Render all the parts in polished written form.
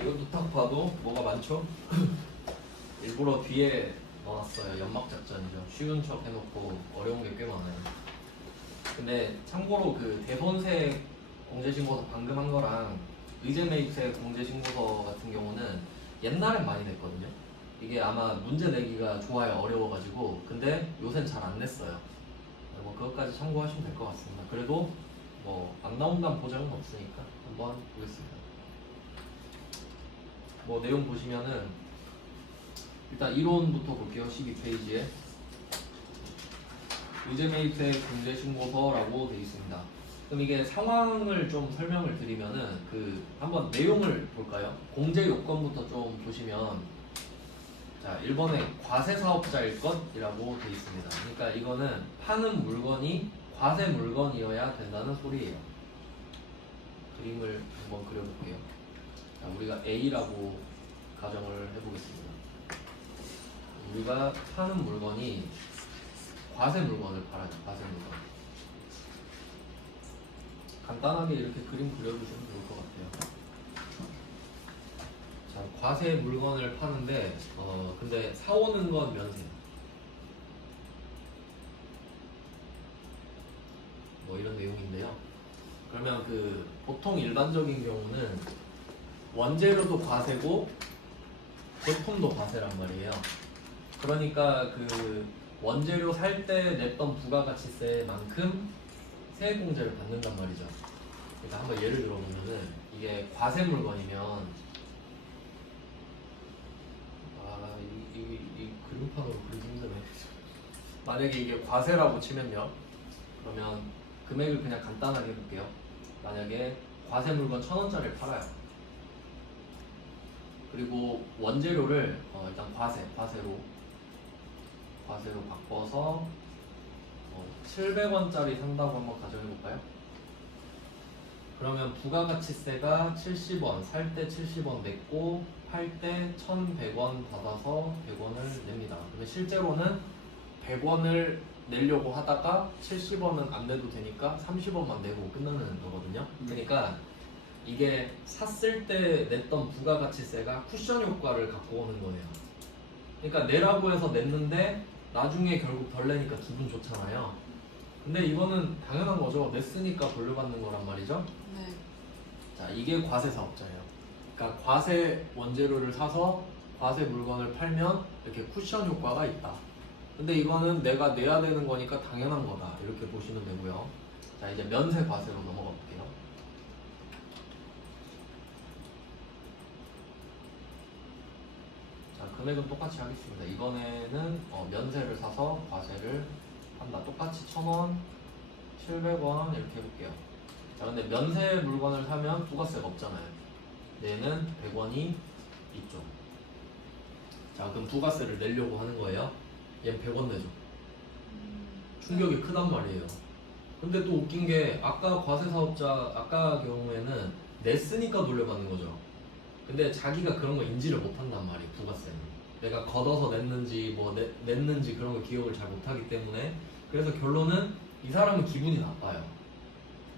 이것도 딱 봐도 뭐가 많죠? 일부러 뒤에 넣어놨어요. 연막 작전이죠. 쉬운 척 해놓고 어려운 게 꽤 많아요. 근데 참고로 그 대손세 공제신고서 방금 한 거랑 의제매입세 공제신고서 같은 경우는 옛날엔 많이 냈거든요. 이게 아마 문제 내기가 좋아요. 어려워가지고. 근데 요새는 잘 안 냈어요. 뭐 그것까지 참고하시면 될 것 같습니다. 그래도 뭐 안 나온다는 보장은 없으니까 한번 보겠습니다. 뭐 내용 보시면은 일단 이론부터 볼게요. 12페이지에 의제매입세 공제신고서라고 되어 있습니다. 그럼 이게 상황을 좀 설명을 드리면은 그 한번 내용을 볼까요? 공제 요건부터 좀 보시면 자 1번에 과세사업자일 것이라고 되어 있습니다. 그러니까 이거는 파는 물건이 과세 물건이어야 된다는 소리예요. 그림을 한번 그려볼게요. 자, 우리가 A라고 가정을 해보겠습니다. 우리가 파는 물건이 과세 물건을 팔아요. 과세 물건. 간단하게 이렇게 그림 그려주시면 좋을 것 같아요. 자, 과세 물건을 파는데 근데 사오는 건 면세. 뭐 이런 내용인데요. 그러면 그 보통 일반적인 경우는 원재료도 과세고 제품도 과세란 말이에요. 그러니까 그 원재료 살 때 냈던 부가가치세만큼 세액공제를 받는단 말이죠. 그러니까 한번 예를 들어보면은 이게 과세 물건이면 이 그림판으로 그리기 힘드네. 만약에 이게 과세라고 치면요. 그러면 금액을 그냥 간단하게 해볼게요. 만약에 과세 물건 1,000원짜리를 팔아요. 그리고 원재료를 일단 과세로 바꿔서 700원짜리 산다고 한번 가정해볼까요? 그러면 부가가치세가 70원, 살 때 70원 냈고 팔 때 1,100원 받아서 100원을 냅니다. 근데 실제로는 100원을 내려고 하다가 70원은 안 내도 되니까 30원만 내고 끝나는 거거든요. 그러니까 이게 샀을 때 냈던 부가가치세가 쿠션 효과를 갖고 오는 거예요. 그러니까 내라고 해서 냈는데 나중에 결국 덜 내니까 기분 좋잖아요. 근데 이거는 당연한 거죠. 냈으니까 돌려받는 거란 말이죠. 네. 자, 이게 과세 사업자예요. 그러니까 과세 원재료를 사서 과세 물건을 팔면 이렇게 쿠션 효과가 있다. 근데 이거는 내가 내야 되는 거니까 당연한 거다. 이렇게 보시면 되고요. 자, 이제 면세 과세로 넘어가 볼게요. 자, 금액은 똑같이 하겠습니다. 이번에는 면세를 사서 과세를 한다. 똑같이 1,000원, 700원 이렇게 해볼게요. 자, 근데 면세 물건을 사면 부가세가 없잖아요. 얘는 100원이 있죠. 자, 그럼 부가세를 내려고 하는 거예요. 얘는 100원 내죠. 충격이 크단 말이에요. 근데 또 웃긴 게 아까 과세사업자 아까 경우에는 냈으니까 돌려받는 거죠. 근데 자기가 그런 거 인지를 못한단 말이에요. 부가세는 내가 걷어서 냈는지 뭐 냈는지 그런 거 기억을 잘 못하기 때문에 그래서 결론은 이 사람은 기분이 나빠요.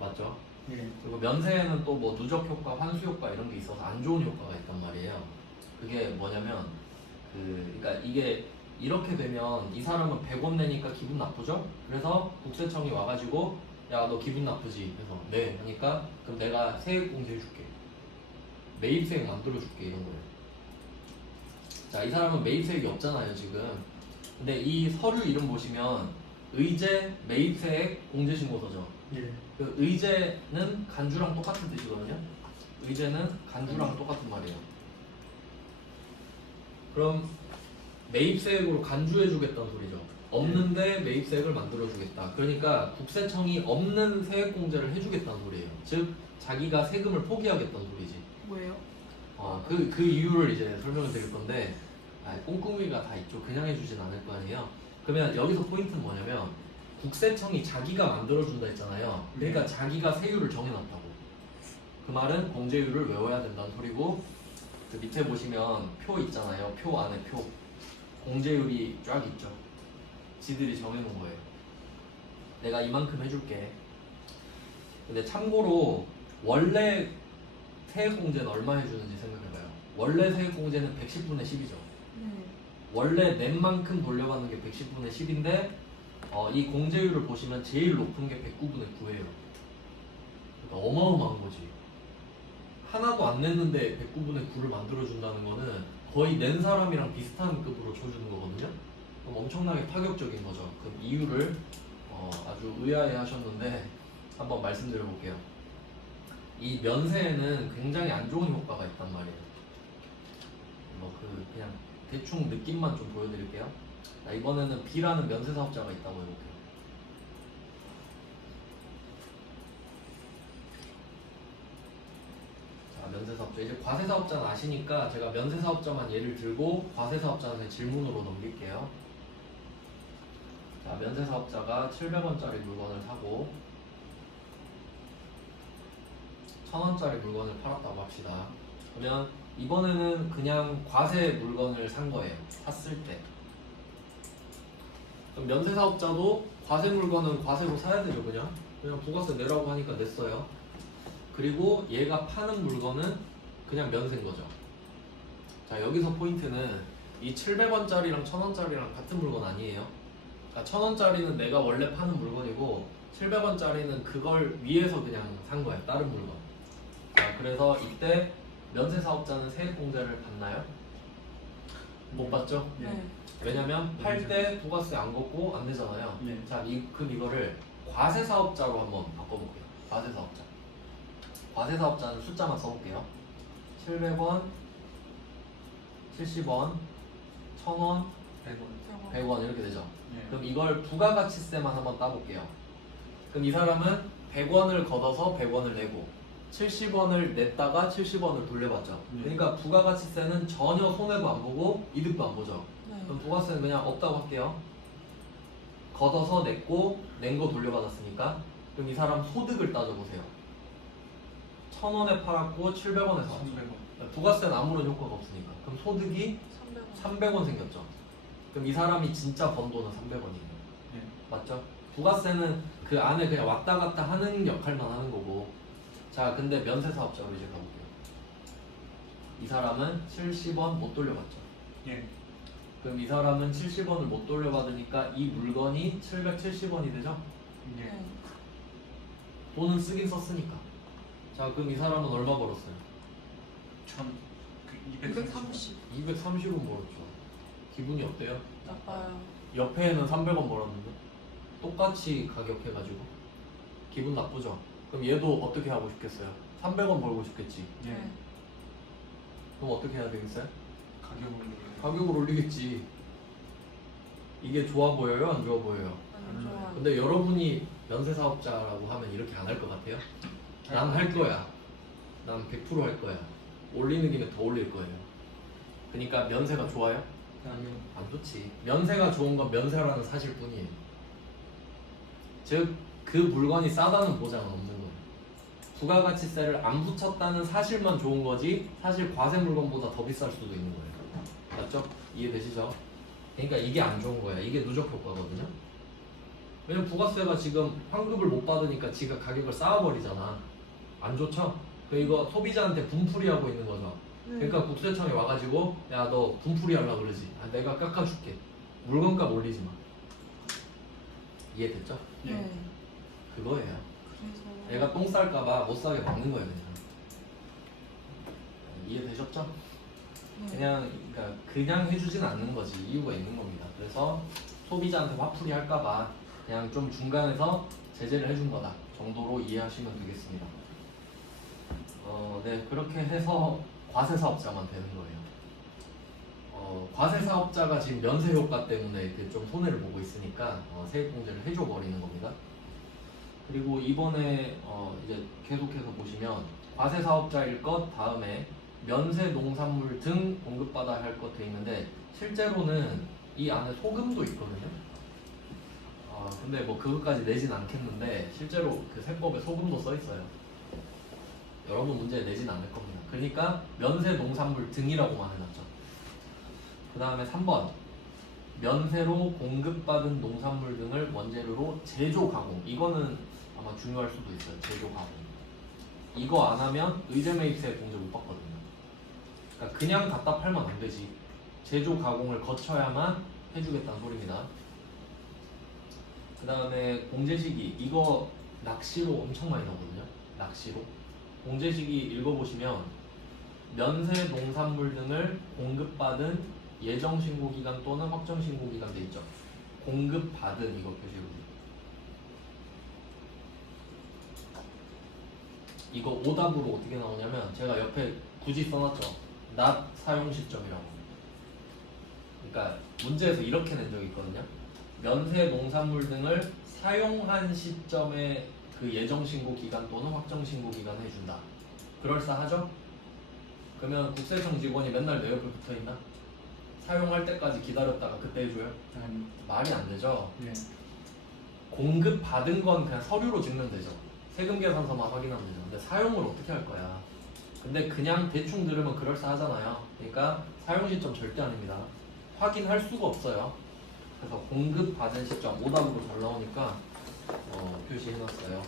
맞죠? 네. 그리고 면세에는 또 뭐 누적 효과, 환수 효과 이런 게 있어서 안 좋은 효과가 있단 말이에요. 그게 뭐냐면 그러니까 이게 이렇게 되면 이 사람은 100원 내니까 기분 나쁘죠? 그래서 국세청이 와가지고 야, 너 기분 나쁘지? 그래서 네 하니까 그럼 내가 세액 공제해줄게. 매입세액 만들어줄게 이런 거예요. 자, 이 사람은 매입세액이 없잖아요 지금. 근데 이 서류 이름 보시면 의제 매입세액 공제신고서죠. 네. 그 의제는 간주랑 똑같은 뜻이거든요. 의제는 간주랑 똑같은 말이에요. 그럼 매입세액으로 간주해주겠다는 소리죠. 없는데 매입세액을 만들어주겠다. 그러니까 국세청이 없는 세액공제를 해주겠다는 소리예요. 즉 자기가 세금을 포기하겠다는 소리지. 뭐예요? 그 이유를 이제 설명을 드릴 건데 꼼꼼이가 다 있죠. 그냥 해주진 않을 거 아니에요. 그러면 여기서 포인트는 뭐냐면 국세청이 자기가 만들어준다 했잖아요. 그러니까 자기가 세율을 정해놨다고. 그 말은 공제율을 외워야 된다는 소리고 그 밑에 보시면 표 있잖아요. 표 안에 표 공제율이 쫙 있죠. 지들이 정해놓은 거예요. 내가 이만큼 해줄게. 근데 참고로 원래 세액공제는 얼마 해주는지 생각해봐요. 원래 세액공제는 110분의 10이죠. 네. 원래 낸 만큼 돌려받는 게 110분의 10인데 이 공제율을 보시면 제일 높은 게 109분의 9예요. 그러니까 어마어마한 거지. 하나도 안 냈는데 109분의 9를 만들어준다는 거는 거의 낸 사람이랑 비슷한 급으로 쳐주는 거거든요. 그럼 엄청나게 파격적인 거죠. 그럼 이유를 아주 의아해 하셨는데 한번 말씀드려 볼게요. 이 면세에는 굉장히 안 좋은 효과가 있단 말이에요. 그냥 대충 느낌만 좀 보여드릴게요. 자, 이번에는 B라는 면세 사업자가 있다고 해볼게요. 자, 면세 사업자. 이제 과세 사업자는 아시니까 제가 면세 사업자만 예를 들고 과세 사업자는 질문으로 넘길게요. 자, 면세 사업자가 700원짜리 물건을 사고 1000원짜리 물건을 팔았다고 합시다. 그러면 이번에는 그냥 과세 물건을 산 거예요. 샀을 때. 그럼 면세 사업자도 과세 물건은 과세로 사야 되죠. 그냥 부가세 내라고 하니까 냈어요. 그리고 얘가 파는 물건은 그냥 면세인 거죠. 자, 여기서 포인트는 이 700원짜리랑 1000원짜리랑 같은 물건 아니에요. 그러니까 1000원짜리는 내가 원래 파는 물건이고 700원짜리는 그걸 위해서 그냥 산 거예요. 다른 물건. 자, 그래서 이때 면세 사업자는 세액 공제를 받나요? 못 받죠? 네. 왜냐면 팔 때 부가세 안 걷고 안 내잖아요. 네. 자, 그럼 이거를 과세 사업자로 한번 바꿔볼게요. 과세 사업자. 과세 사업자는 숫자만 써볼게요. 700원, 70원, 1000원, 100원. 100원 이렇게 되죠. 네. 그럼 이걸 부가가치세만 한번 따볼게요. 그럼 이 사람은 100원을 걷어서 100원을 내고 70원을 냈다가 70원을 돌려받죠. 네. 그러니까 부가가치세는 전혀 손해도 안 보고 이득도 안 보죠. 네. 그럼 부가세는 그냥 없다고 할게요. 걷어서 냈고 낸 거 돌려받았으니까 그럼 이 사람 소득을 따져보세요. 1000원에 팔았고 700원에 샀죠. 300원. 부가세는 아무런 효과가 없으니까. 그럼 소득이 300원. 300원 생겼죠. 그럼 이 사람이 진짜 번 돈은 300원이에요. 네. 맞죠? 부가세는 그 안에 그냥 왔다 갔다 하는 역할만 하는 거고. 자, 근데 면세 사업자로 이제 가볼게요. 이 사람은 70원 못 돌려받죠. 예. 그럼 이 사람은 70원을 못 돌려받으니까 이 물건이 770원이 되죠? 예. 네. 돈은 쓰긴 썼으니까. 자, 그럼 이 사람은 얼마 벌었어요? 230. 230원 벌었죠. 기분이 어때요? 나빠요. 옆에는 300원 벌었는데 똑같이 가격 해가지고 기분 나쁘죠? 그럼 얘도 어떻게 하고 싶겠어요? 300원 벌고 싶겠지. 예. 네. 그럼 어떻게 해야 되겠어요? 가격을 가격을 올리겠지. 이게 좋아 보여요? 안 좋아 보여요? 안 좋아요. 근데 여러분이 면세 사업자라고 하면 이렇게 안 할 것 같아요? 난 할 거야. 난 100% 할 거야. 올리는 김에 더 올릴 거예요. 그러니까 면세가 좋아요? 안 좋지. 면세가 좋은 건 면세라는 사실 뿐이에요. 즉, 그 물건이 싸다는 보장은 없는 거예요. 부가가치세를 안 붙였다는 사실만 좋은 거지 사실 과세 물건보다 더 비쌀 수도 있는 거예요. 맞죠? 이해되시죠? 그러니까 이게 안 좋은 거야. 이게 누적 효과거든요. 왜냐면 부가세가 지금 환급을 못 받으니까 지가 가격을 쌓아버리잖아. 안 좋죠? 그 이거 소비자한테 분풀이 하고 있는 거죠. 네. 그러니까 국세청에 와가지고 야 너 분풀이 하려고 그러지. 아, 내가 깎아줄게. 물건값 올리지 마. 이해됐죠? 네. 그거예요. 그래서 얘가 똥 쌀까봐 못 사게 막는 거예요 그냥. 이해되셨죠? 네. 그냥 해주진 않는 거지. 이유가 있는 겁니다. 그래서 소비자한테 화풀이 할까봐 그냥 좀 중간에서 제재를 해준 거다 정도로 이해하시면 되겠습니다. 네, 그렇게 해서 과세 사업자만 되는 거예요. 과세 사업자가 지금 면세 효과 때문에 이렇게 좀 손해를 보고 있으니까 세액 공제를 해줘 버리는 겁니다. 그리고 이번에 이제 계속해서 보시면 과세 사업자일 것 다음에 면세 농산물 등 공급받아야 할 것 돼 있는데 실제로는 이 안에 소금도 있거든요. 근데 뭐 그것까지 내진 않겠는데 실제로 그 세법에 소금도 써 있어요. 여러분 문제 내진 않을 겁니다. 그러니까 면세 농산물 등이라고만 해놨죠. 그 다음에 3번 면세로 공급받은 농산물 등을 원재료로 제조 가공. 이거는 아마 중요할 수도 있어요. 제조 가공. 이거 안 하면 의제 매입세 공제 못 받거든요. 그러니까 그냥 갖다 팔면 안 되지. 제조 가공을 거쳐야만 해주겠다는 소리입니다. 그 다음에 공제시기, 이거 낚시로 엄청 많이 나오거든요. 낚시로. 공제시기 읽어보시면 면세 농산물 등을 공급받은 예정신고기간 또는 확정신고기간 돼 있죠. 공급받은 이거 표시해보세요. 이거 오답으로 어떻게 나오냐면 제가 옆에 굳이 써놨죠. not 사용 시점이라고. 그러니까 문제에서 이렇게 낸 적이 있거든요. 면세 농산물 등을 사용한 시점에 그 예정 신고 기간 또는 확정 신고 기간 해준다. 그럴싸하죠? 그러면 국세청 직원이 맨날 내 옆에 붙어 있나? 사용할 때까지 기다렸다가 그때 해줘요? 아니. 말이 안 되죠. 네. 공급 받은 건 그냥 서류로 증명 되죠. 세금 계산서만 확인하면 되죠. 근데 사용을 어떻게 할 거야? 근데 그냥 대충 들으면 그럴싸하잖아요. 그러니까 사용 시점 절대 아닙니다. 확인할 수가 없어요. 그래서 공급 받은 시점 오답으로 잘 나오니까 표시해놨어요.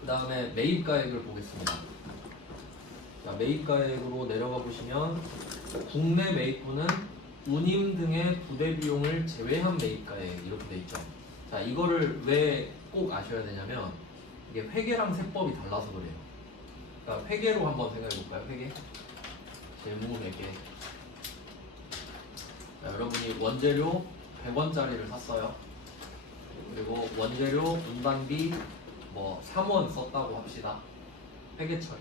그 다음에 매입가액을 보겠습니다. 자, 매입가액으로 내려가 보시면 국내 매입부는 운임 등의 부대 비용을 제외한 매입가액 이렇게 돼 있죠. 자, 이거를 왜 꼭 아셔야 되냐면 이게 회계랑 세법이 달라서 그래요. 그러니까 회계로 한번 생각해 볼까요? 회계 재무회계. 자, 여러분이 원재료 100원짜리를 샀어요. 그리고 원재료 운반비 뭐 3원 썼다고 합시다. 회계 처리.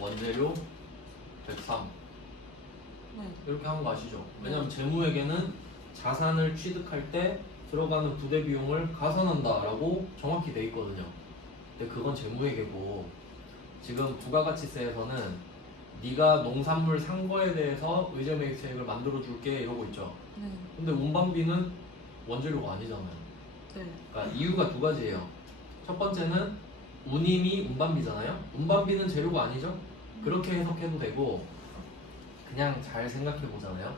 원재료 103 네. 이렇게 하는 거 아시죠? 왜냐면 재무회계는 자산을 취득할 때 들어가는 부대 비용을 가산한다라고 정확히 돼 있거든요. 근데 그건 재무회계고 지금 부가가치세에서는 네가 농산물 산 거에 대해서 의제매입세액을 만들어 줄게 이러고 있죠. 네. 근데 운반비는 원재료가 아니잖아요. 네. 그러니까 이유가 두 가지예요. 첫 번째는 운임이 운반비잖아요. 운반비는 재료가 아니죠. 그렇게 해석해도 되고 그냥 잘 생각해 보잖아요.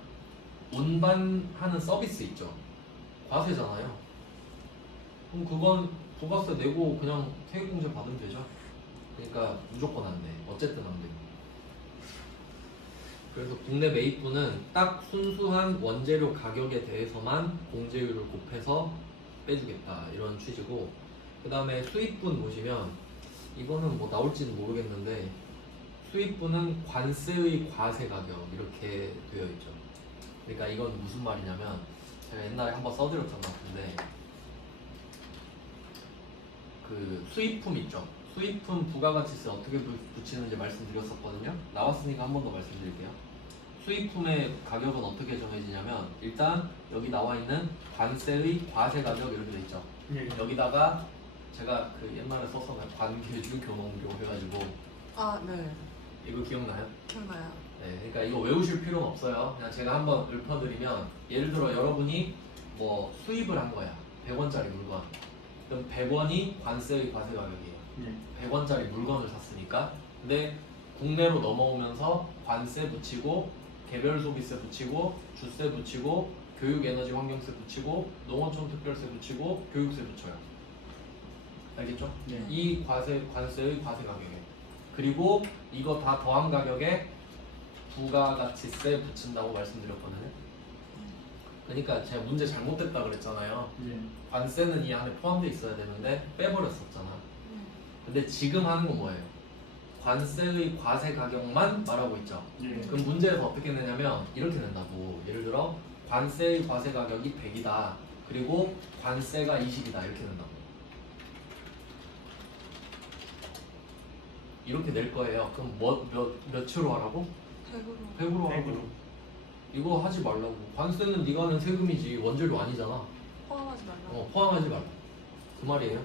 운반하는 서비스 있죠. 과세잖아요. 그럼 그건 부가세 내고 그냥 세액공제 받으면 되죠. 그러니까 무조건 안 돼. 어쨌든 안 돼. 그래서 국내 매입부는 딱 순수한 원재료 가격에 대해서만 공제율을 곱해서 빼주겠다 이런 취지고, 그 다음에 수입분 보시면 이거는 뭐 나올지는 모르겠는데 수입분은 관세의 과세 가격 이렇게 되어 있죠. 그러니까 이건 무슨 말이냐면 제가 옛날에 한번 써드렸던 것 같은데 그 수입품 있죠. 수입품 부가가치세 어떻게 붙이는지 말씀드렸었거든요. 나왔으니까 한 번 더 말씀드릴게요. 수입품의 가격은 어떻게 정해지냐면 일단 여기 나와 있는 관세의 과세 가격 이렇게 돼 있죠. 네. 여기다가 제가 그 옛날에 써서 관계주 교농료 해가지고 아, 네. 이거 기억나요? 기억나요. 네, 그러니까 이거 외우실 필요는 없어요. 그냥 제가 한번 읊어드리면 예를 들어 여러분이 뭐 수입을 한 거야. 100원짜리 물건. 그럼 100원이 관세의 과세 가격이에요. 네. 100원짜리 물건을 샀으니까. 근데 국내로 넘어오면서 관세 붙이고 개별 소비세 붙이고 주세 붙이고 교육 에너지 환경세 붙이고 농어촌 특별세 붙이고 교육세 붙여요. 알겠죠? 네. 이 관세의 과세 가격에 그리고 이거 다 더한 가격에 부가가치세 붙인다고 말씀드렸거든요. 그러니까 제가 문제 잘못됐다 그랬잖아요. 네. 관세는 이 안에 포함되어 있어야 되는데 빼버렸었잖아. 네. 근데 지금 하는 건 뭐예요? 관세의 과세 가격만 말하고 있죠. 네. 그럼 문제에서 어떻게 내냐면 이렇게 낸다고. 예를 들어 관세의 과세 가격이 100이다. 그리고 관세가 20이다. 이렇게 낸다고. 이렇게 낼 거예요. 그럼 몇으로 하라고? 100으로. 100으로 하라고. 이거 하지 말라고. 관세는 네가 낸 세금이지 원재료 아니잖아. 포함하지 말라고. 포함하지 말라. 그 말이에요.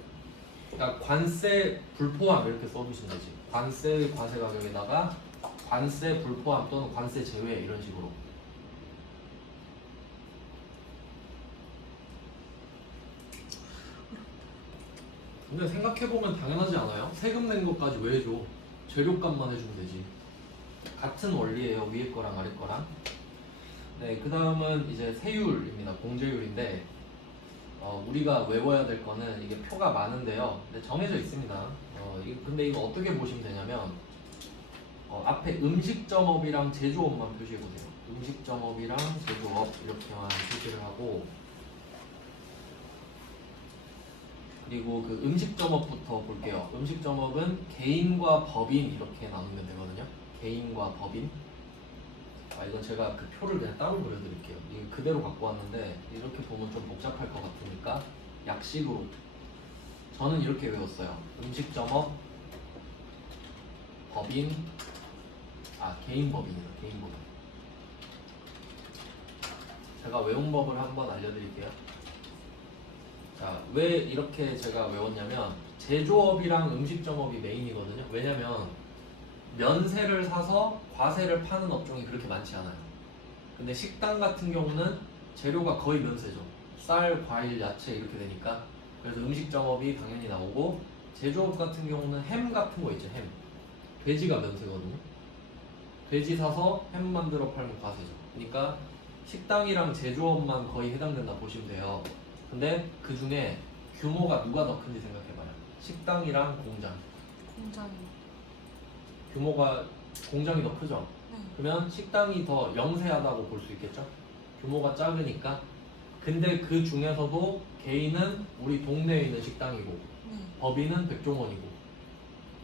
그러니까 관세 불포함 이렇게 써주시면 되지. 관세의 과세 가격에다가 관세 불포함 또는 관세 제외 이런 식으로. 근데 생각해보면 당연하지 않아요? 세금 낸 것까지 왜 해줘? 재료값만 해주면 되지. 같은 원리예요. 위에 거랑 아래 거랑. 네, 그 다음은 이제 세율입니다. 공제율인데 우리가 외워야 될 거는 이게 표가 많은데요. 근데 정해져 있습니다. 근데 이거 어떻게 보시면 되냐면 앞에 음식점업이랑 제조업만 표시해보세요. 음식점업이랑 제조업 이렇게만 표시를 하고, 그리고 그 음식점업부터 볼게요. 음식점업은 개인과 법인 이렇게 나누면 되거든요. 개인과 법인. 이건 제가 그 표를 그냥 따로 그려드릴게요. 이거 그대로 갖고 왔는데 이렇게 보면 좀 복잡할 것 같으니까 약식으로. 저는 이렇게 외웠어요. 음식점업, 법인, 개인 법인이요. 개인 법인. 제가 외운 법을 한번 알려드릴게요. 자, 왜 이렇게 제가 외웠냐면 제조업이랑 음식점업이 메인이거든요. 왜냐면 면세를 사서 과세를 파는 업종이 그렇게 많지 않아요. 근데 식당 같은 경우는 재료가 거의 면세죠. 쌀, 과일, 야채 이렇게 되니까. 그래서 음식점업이 당연히 나오고, 제조업 같은 경우는 햄 같은 거 있죠. 햄. 돼지가 면세거든요. 돼지 사서 햄 만들어 팔면 과세죠. 그러니까 식당이랑 제조업만 거의 해당된다 보시면 돼요. 근데 그 중에 규모가 누가 더 큰지 생각해봐요. 식당이랑 공장. 공장이. 규모가 공장이 더 크죠. 네. 그러면 식당이 더 영세하다고 볼 수 있겠죠. 규모가 작으니까. 근데 그 중에서도 개인은 우리 동네에 있는 식당이고, 네. 법인은 백종원이고,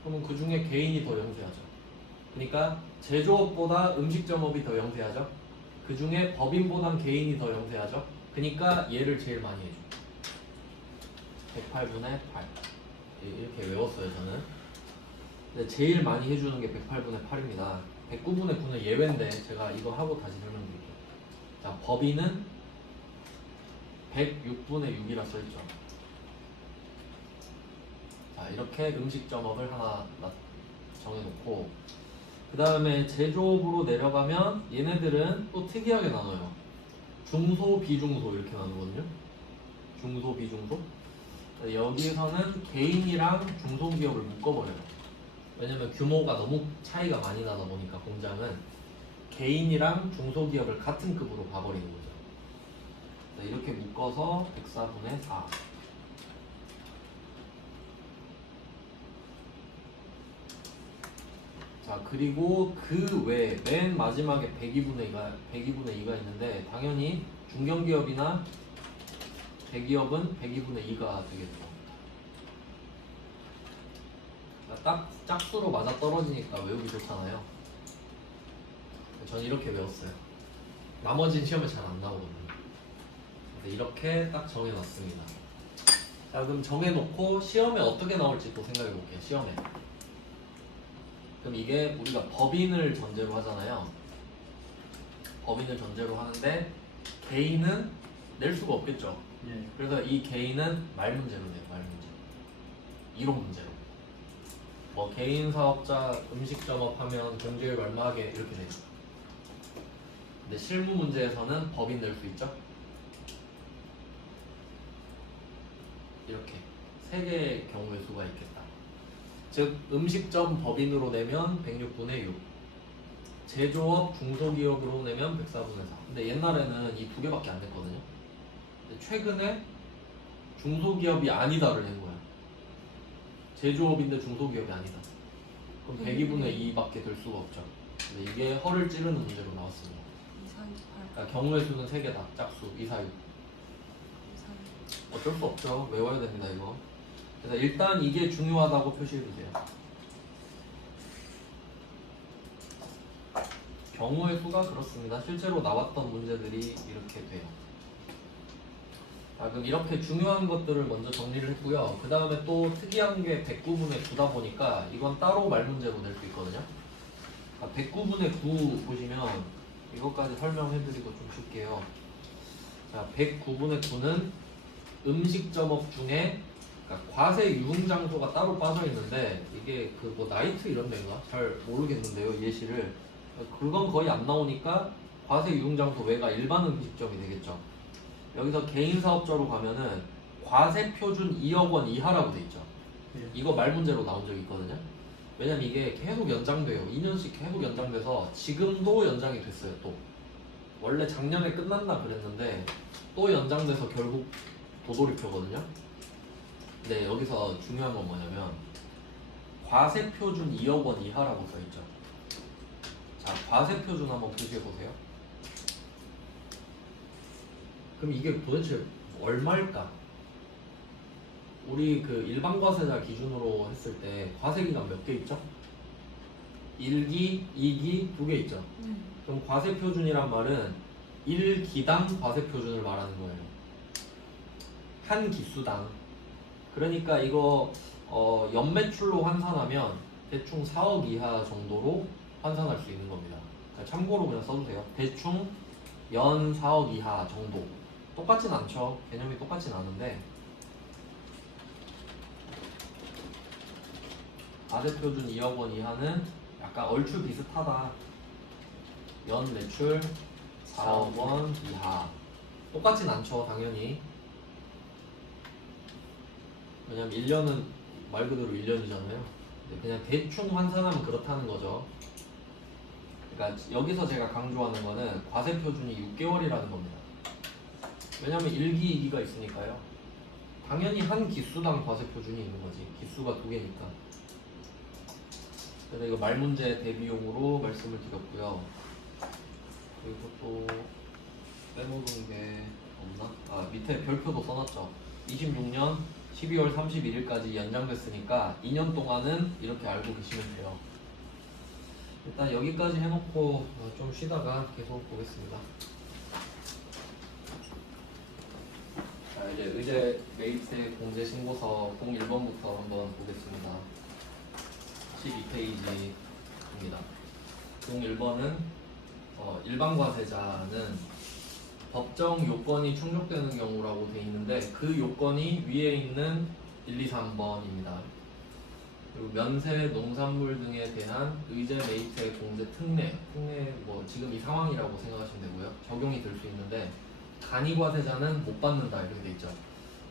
그러면 그 중에 개인이 더 영세하죠. 그러니까 제조업보다 음식점업이 더 영세하죠. 그 중에 법인보단 개인이 더 영세하죠. 그러니까 얘를 제일 많이 해줘. 108분의 8 이렇게 외웠어요 저는. 근데 제일 많이 해주는 게 108분의 8입니다. 109분의 9는 예외인데 제가 이거 하고 다시 설명드릴게요. 자, 법인은 106분의 6이라 써있죠. 자, 이렇게 음식점업을 하나 정해놓고, 그 다음에 제조업으로 내려가면 얘네들은 또 특이하게 나눠요. 중소, 비중소 이렇게 나누거든요. 중소, 비중소. 여기서는 개인이랑 중소기업을 묶어버려요. 왜냐면 규모가 너무 차이가 많이 나다 보니까 공장은 개인이랑 중소기업을 같은 급으로 봐버리는 거죠. 이렇게 묶어서 104분의 4. 자, 그리고 그 외에 맨 마지막에 102분의 2가 있는데, 당연히 중견기업이나 대기업은 102분의 2가 되겠죠. 딱 짝수로 맞아 떨어지니까 외우기 좋잖아요. 저는 이렇게 외웠어요. 나머지는 시험에 잘 안 나오거든요. 이렇게 딱 정해놨습니다. 자, 그럼 정해놓고 시험에 어떻게 나올지 또 생각해볼게요. 시험에. 그럼 이게 우리가 법인을 전제로 하잖아요. 법인을 전제로 하는데 개인은 낼 수가 없겠죠. 예. 그래서 이 개인은 말문제로 내요. 말문제. 이론 문제로. 뭐 개인 사업자 음식점업 하면 공제율 얼마하게 이렇게 되죠. 근데 실무 문제에서는 법인 낼 수 있죠. 이렇게 세 개의 경우의 수가 있겠다. 즉 음식점 법인으로 내면 106분의 6, 제조업 중소기업으로 내면 104분의 4. 근데 옛날에는 이 두 개밖에 안 냈거든요. 근데 최근에 중소기업이 아니다를 낸 거야. 제조업인데 중소기업이 아니다. 그럼 102분의 2밖에 될 수가 없죠. 근데 이게 허를 찌르는 문제로 나왔습니다. 2, 4, 6, 8. 그러니까 경우의 수는 3개다. 짝수 2, 4, 6. 2, 4, 6. 어쩔 수 없죠. 외워야 됩니다 이거. 그래서 일단 이게 중요하다고 표시해주세요. 경우의 수가 그렇습니다. 실제로 나왔던 문제들이 이렇게 돼요. 자, 그럼 이렇게 중요한 것들을 먼저 정리를 했고요. 그 다음에 또 특이한 게 109분의 9다 보니까 이건 따로 말문제로 낼 수 있거든요. 109분의 9 보시면 이것까지 설명해드리고 좀 쉴게요. 자, 109분의 9는 음식점업 중에, 그러니까 과세 유흥장소가 따로 빠져 있는데 이게 그 뭐 나이트 이런 데인가 잘 모르겠는데요 예시를. 그건 거의 안 나오니까 과세 유흥장소 외가 일반 음식점이 되겠죠. 여기서 개인 사업자로 가면은 과세 표준 2억 원 이하라고 돼 있죠. 예. 이거 말 문제로 나온 적이 있거든요. 왜냐면 이게 계속 연장돼요. 2년씩 계속 연장돼서 지금도 연장이 됐어요. 또 원래 작년에 끝났나 그랬는데 또 연장돼서 결국 도돌이표거든요. 근데 여기서 중요한 건 뭐냐면 과세 표준 2억 원 이하라고 써 있죠. 자, 과세 표준 한번 표시해 보세요. 그럼 이게 도대체 얼마일까? 우리 그 일반 과세자 기준으로 했을 때 과세 기간 몇 개 있죠? 1기, 2기 두 개 있죠. 그럼 과세 표준이란 말은 1기당 과세 표준을 말하는 거예요. 한 기수당. 그러니까 이거 연매출로 환산하면 대충 4억 이하 정도로 환산할 수 있는 겁니다. 그러니까 참고로 그냥 써주세요. 대충 연 4억 이하 정도. 똑같진 않죠. 개념이 똑같진 않은데 과세 표준 2억 원 이하는 약간 얼추 비슷하다. 연 매출 4억 원 이하. 똑같진 않죠, 당연히. 왜냐면 1년은 말 그대로 1년이잖아요. 그냥 대충 환산하면 그렇다는 거죠. 그러니까 여기서 제가 강조하는 거는 과세 표준이 6개월이라는 겁니다. 왜냐면 1기, 2기가 있으니까요. 당연히 한 기수당 과세 표준이 있는 거지. 기수가 두 개니까. 그래서 이거 말문제 대비용으로 말씀을 드렸고요. 그리고 또 빼먹은 게 없나? 아, 밑에 별표도 써놨죠. 26년 12월 31일까지 연장됐으니까 2년 동안은 이렇게 알고 계시면 돼요. 일단 여기까지 해놓고 좀 쉬다가 계속 보겠습니다. 자, 이제 의제 매입세 공제 신고서 01번부터 한번 보겠습니다. 12페이지입니다. 01번은 일반 과세자는 법정 요건이 충족되는 경우라고 되어 있는데 그 요건이 위에 있는 1, 2, 3번입니다. 그리고 면세, 농산물 등에 대한 의제 매입세 공제 특례 뭐 지금 이 상황이라고 생각하시면 되고요. 적용이 될 수 있는데 간이과세자는 못 받는다 이렇게 돼 있죠.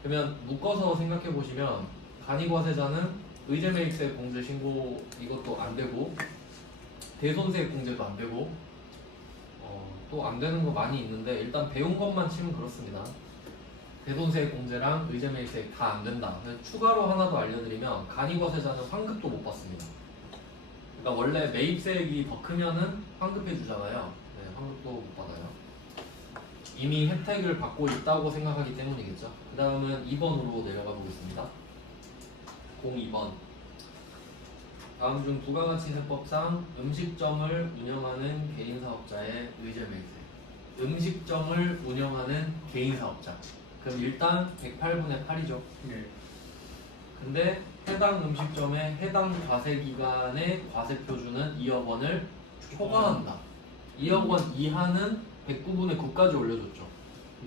그러면 묶어서 생각해 보시면 간이과세자는 의제 매입세 공제 신고 이것도 안 되고 대손세 공제도 안 되고 또 안 되는 거 많이 있는데 일단 배운 것만 치면 그렇습니다. 대손세 공제랑 의제 매입세 다 안 된다. 추가로 하나 더 알려드리면 간이과세자는 환급도 못 받습니다. 그러니까 원래 매입세액이 더 크면은 환급해 주잖아요. 네, 환급도 못 받아요. 이미 혜택을 받고 있다고 생각하기 때문이겠죠. 그 다음은 2번으로 내려가 보겠습니다. 02번. 다음 중 부가가치세법상 음식점을 운영하는 개인사업자의 의제 매입세. 음식점을 운영하는 개인사업자. 그럼 일단 108분의 8이죠. 네. 근데 해당 음식점의 해당 과세기간의 과세표준은 2억 원을 초과한다. 2억 원 이하는 109분의 9까지 올려줬죠.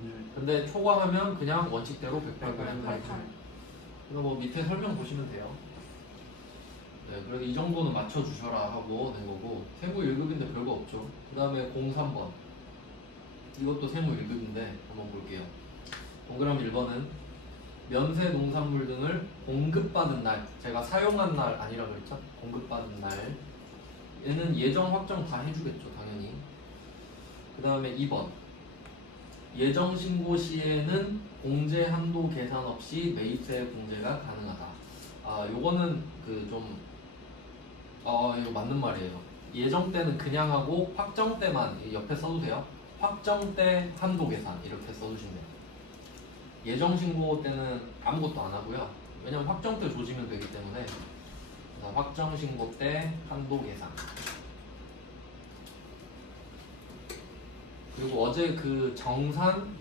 네. 근데 초과하면 그냥 원칙대로 108분의 8이죠. 8. 이거 뭐 밑에 설명 보시면 돼요. 네, 그래서 이 정도는 맞춰주셔라 하고 낸 거고 세무 1급인데 별거 없죠. 그 다음에 03번 이것도 세무 1급인데 한번 볼게요. 동그라미 1번은 면세 농산물 등을 공급받은 날, 제가 사용한 날 아니라 그랬죠? 공급받은 날 얘는 예정 확정 다 해주겠죠 당연히. 그 다음에 2번 예정 신고 시에는 공제 한도 계산 없이 매입세 공제가 가능하다. 아 요거는 이거 맞는 말이에요. 예정 때는 그냥 하고 확정 때만 옆에 써도 돼요. 확정 때 한도 계산 이렇게 써주시면 돼요. 예정 신고 때는 아무것도 안 하고요. 왜냐면 확정 때 조지면 되기 때문에 확정 신고 때 한도 계산. 그리고 어제 그 정산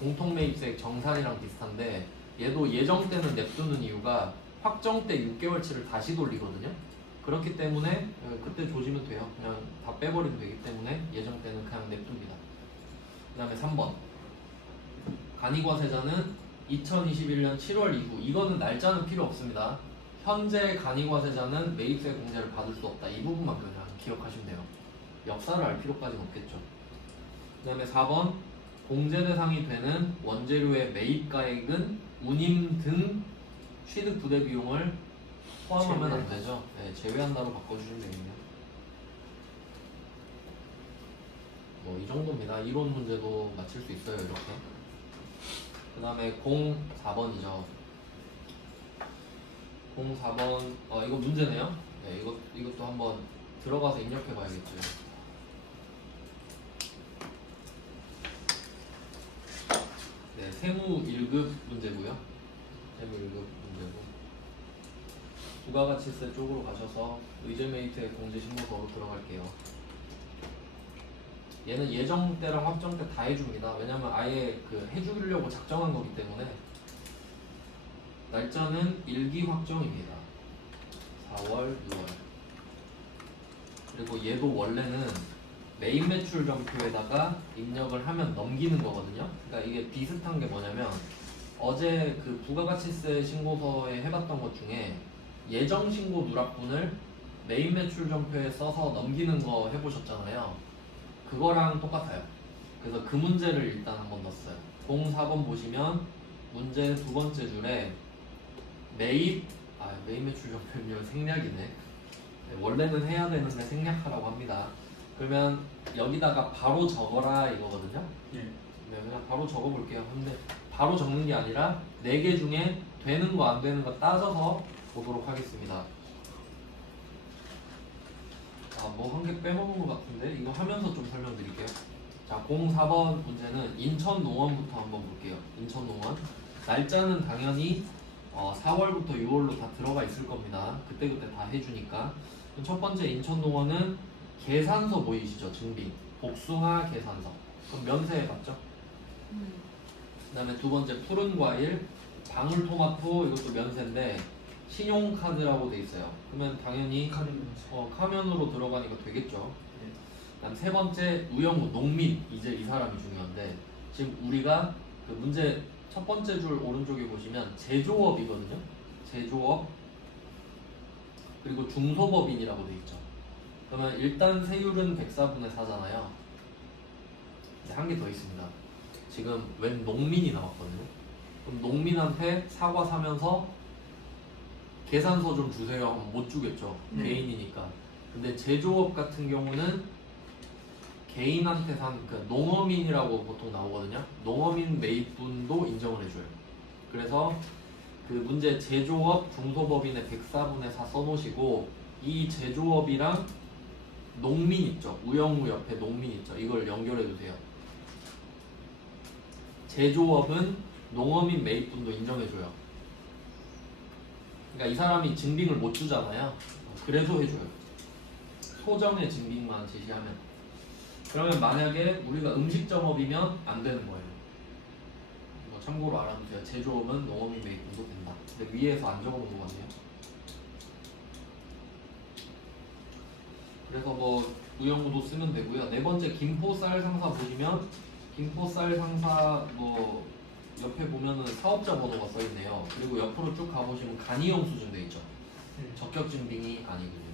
공통매입세액 정산이랑 비슷한데 얘도 예정 때는 냅두는 이유가 확정 때 6개월치를 다시 돌리거든요. 그렇기 때문에 그때 조지면 돼요. 그냥 다 빼버리면 되기 때문에 예정 때는 그냥 냅둡니다. 그 다음에 3번 간이과세자는 2021년 7월 이후 이거는 날짜는 필요 없습니다. 현재 간이과세자는 매입세 공제를 받을 수 없다. 이 부분만 그냥 기억하시면 돼요. 역사를 알 필요까지는 없겠죠. 그 다음에 4번 공제 대상이 되는 원재료의 매입가액은 운임 등 취득 부대 비용을 포함하면 안 되죠. 네, 제외한다로 바꿔주시면 되겠네요. 뭐 이 정도입니다. 이론 문제도 맞힐 수 있어요 이렇게. 그 다음에 04번이죠. 04번 이거 문제네요. 네, 이것도 한번 들어가서 입력해 봐야겠죠. 네, 세무 1급 문제고요. 세무 1급 문제고. 부가가치세 쪽으로 가셔서 의제메이트의 공제신고서로 들어갈게요. 얘는 예정 때랑 확정 때 다 해줍니다. 왜냐면 아예 그 해주려고 작정한 거기 때문에. 날짜는 일기 확정입니다. 4월, 6월. 그리고 얘도 원래는 메인 매출 점표에다가 입력을 하면 넘기는 거거든요. 그러니까 이게 비슷한 게 뭐냐면 어제 그 부가가치세 신고서에 해봤던 것 중에 예정 신고 누락분을 메인 매출 점표에 써서 넘기는 거 해보셨잖아요. 그거랑 똑같아요. 그래서 그 문제를 일단 한번 넣었어요. 04번 보시면 문제 두 번째 줄에 메인 매출 점표는 생략이네. 네, 원래는 해야 되는데 생략하라고 합니다. 그러면 여기다가 바로 적어라 이거거든요. 예. 네, 그냥 바로 적어볼게요. 근데 바로 적는 게 아니라 4개 중에 되는 거 안 되는 거 따져서 보도록 하겠습니다. 뭐 한 개 빼먹은 것 같은데 이거 하면서 좀 설명드릴게요. 자, 04번 문제는 인천농원부터 한번 볼게요. 인천농원 날짜는 당연히 4월부터 6월로 다 들어가 있을 겁니다. 그때그때 다 해주니까. 첫 번째 인천농원은 계산서 보이시죠? 증빙 복숭아 계산서. 그럼 면세해봤죠? 그 다음에 두 번째 푸른 과일 방울토마토 이것도 면세인데 신용카드라고 돼 있어요. 그러면 당연히 카면으로 들어가니까 되겠죠. 그다음 세 번째 우영우 농민. 이제 이 사람이 중요한데 지금 우리가 그 문제 첫 번째 줄 오른쪽에 보시면 제조업이거든요. 제조업 그리고 중소법인이라고 돼 있죠. 그러면 일단 세율은 104분의 4잖아요. 한 개 더 있습니다. 지금 웬 농민이 나왔거든요. 그럼 농민한테 사과 사면서 계산서 좀 주세요 하면 못 주겠죠. 개인이니까. 근데 제조업 같은 경우는 개인한테 산 그 농어민이라고 보통 나오거든요. 농어민 매입분도 인정을 해줘요. 그래서 그 문제 제조업 중소법인의 104분의 4 써놓으시고 이 제조업이랑 농민 있죠. 우영우 옆에 농민 있죠. 이걸 연결해 주세요. 제조업은 농어민 매입분도 인정해줘요. 그러니까 이 사람이 증빙을 못 주잖아요. 그래도 해줘요. 소정의 증빙만 제시하면. 그러면 만약에 우리가 음식점업이면 안 되는 거예요. 이거 참고로 알아두세요. 제조업은 농어민 매입분도 된다. 근데 위에서 안 적어놓은 것 같네요. 그래서 뭐 우영우도 쓰면 되고요. 네 번째 김포쌀 상사 보시면 김포쌀 상사 뭐 옆에 보면은 사업자 번호가 써 있네요. 그리고 옆으로 쭉 가보시면 간이용 수준 돼 있죠. 적격 증빙이 아니군요.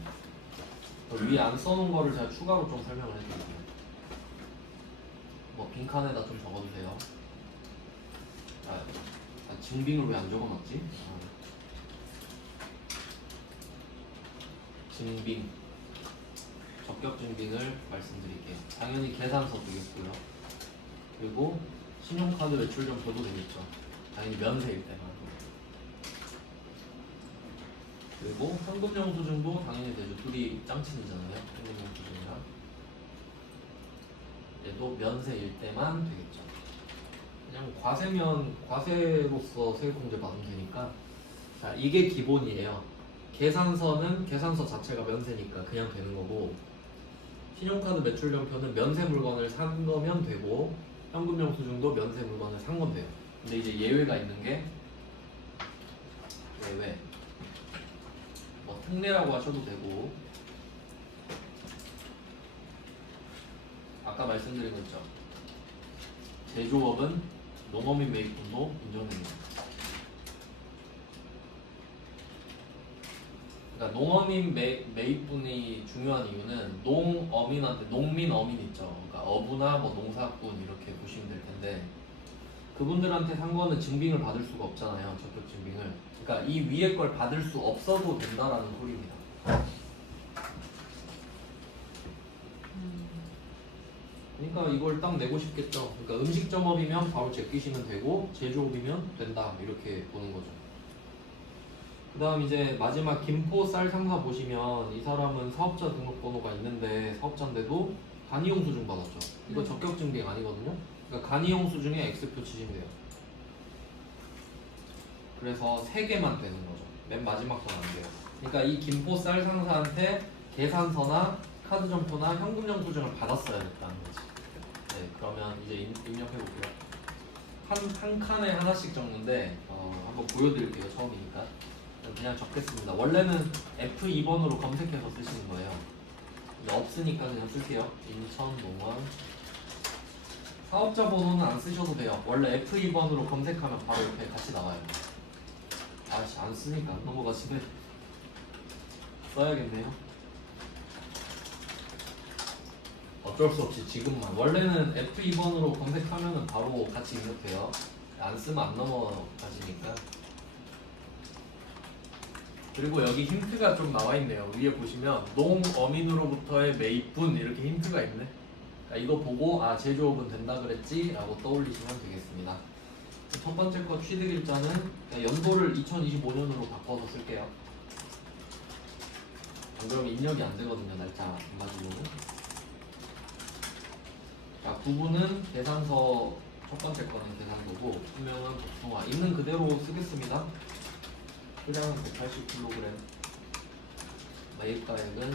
위에 안 써놓은 거를 제가 추가로 좀 설명을 해드릴게요. 뭐 빈칸에다 좀 적어주세요. 증빙을 왜 안 적어놨지? 증빙 적격 증빙을 말씀드릴게요. 당연히 계산서 되겠고요. 그리고 신용카드 매출 점표도 되겠죠. 당연히 면세일 때만. 그리고 현금 영수증도 당연히 되죠. 둘이 짱친이잖아요. 현금 영수증이랑. 얘도 면세일 때만 되겠죠. 그냥 과세면 과세로서 세액공제 받으면 되니까. 자, 이게 기본이에요. 계산서는 계산서 자체가 면세니까 그냥 되는 거고, 신용카드 매출 점표는 면세 물건을 산 거면 되고, 현금 영수증도 면세 물건을 산 건 돼요. 근데 이제 예외가 있는 게 예외. 뭐 특례라고 하셔도 되고, 아까 말씀드린 거 있죠. 제조업은 농어민 매입분도 인정됩니다. 그러니까 농어민 매입분이 중요한 이유는 농어민한테 농민 어민 있죠. 그러니까 어부나 뭐 농사꾼 이렇게 보시면 될 텐데 그분들한테 산 거는 증빙을 받을 수가 없잖아요. 적격 증빙을. 그러니까 이 위에 걸 받을 수 없어도 된다라는 소리입니다. 그러니까 이걸 딱 내고 싶겠죠. 그러니까 음식점업이면 바로 제끼시면 되고 제조업이면 된다 이렇게 보는 거죠. 그 다음 이제 마지막 김포 쌀 상사 보시면 이 사람은 사업자 등록번호가 있는데 사업자인데도 간이용 수증 받았죠. 이거 네. 적격 증빙 아니거든요. 그러니까 간이용 수증에 X표 치시면 돼요. 그래서 3개만 되는 거죠. 맨 마지막 건 안 돼요. 그러니까 이 김포 쌀 상사한테 계산서나 카드 점포나 현금 영수증을 받았어야 됐다는 거지. 네, 그러면 이제 입력해 볼게요. 한 칸에 하나씩 적는데 한번 보여드릴게요. 처음이니까 그냥 적겠습니다. 원래는 F2번으로 검색해서 쓰시는 거예요. 근데 없으니까 그냥 쓸게요. 인천 농원 사업자 번호는 안 쓰셔도 돼요. 원래 F2번으로 검색하면 바로 옆에 같이 나와요. 아씨 안 쓰니까 넘어가시네. 써야겠네요. 어쩔 수 없이 지금만. 원래는 F2번으로 검색하면은 바로 같이 입력해요. 안 쓰면 안 넘어가지니까. 그리고 여기 힌트가 좀 나와 있네요. 위에 보시면 농어민으로부터의 매입분 이렇게 힌트가 있네. 그러니까 이거 보고 아 제조업은 된다 그랬지 라고 떠올리시면 되겠습니다. 첫 번째 거 취득일자는 연도를 2025년으로 바꿔서 쓸게요. 안 그러면 입력이 안 되거든요. 날짜 안 맞으면. 자, 구분은 계산서 첫 번째 거는 계산서고 수명은 복숭아 있는 그대로 쓰겠습니다. 수량은 180kg, 매입가액은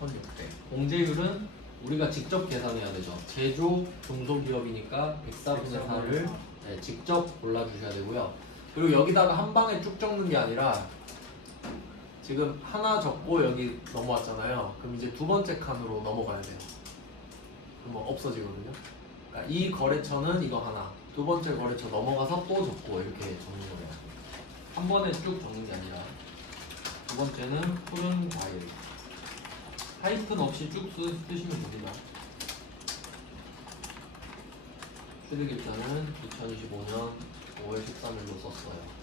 1,600. 공제율은 우리가 직접 계산해야 되죠. 제조 중소기업이니까 104분의 4를 직접 골라주셔야 되고요. 그리고 여기다가 한 방에 쭉 적는 게 아니라 지금 하나 적고 여기 넘어왔잖아요. 그럼 이제 두 번째 칸으로 넘어가야 돼요. 그러면 없어지거든요. 그러니까 이 거래처는 이거 하나, 두 번째 거래처 넘어가서 또 적고 이렇게 적는 거예요. 한 번에 쭉 적는 게 아니라. 두 번째는 푸른 과일. 하이픈 없이 쭉 쓰시면 됩니다. 취득일자는 2025년 5월 13일로 썼어요.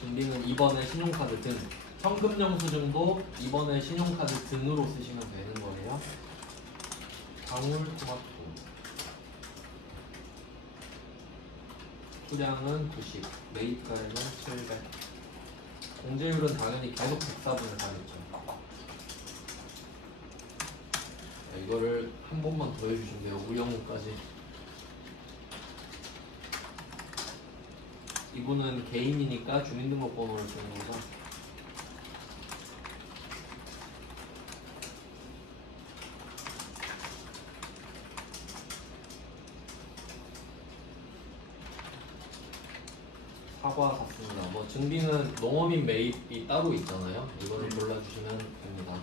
증빙은 이번에 신용카드 등, 현금 영수증도 이번에 신용카드 등으로 쓰시면 되는 거예요. 방울토마토 수량은 90, 매입가액은 700. 공제율은 당연히 계속 104분을 가겠죠. 이거를 한 번만 더 해주시면 돼요. 우영우까지. 이분은 개인이니까 주민등록번호를 쓰는 거죠. 사과 샀습니다. 뭐 증빙은 농어민 매입이 따로 있잖아요. 이거를 골라주시면 됩니다.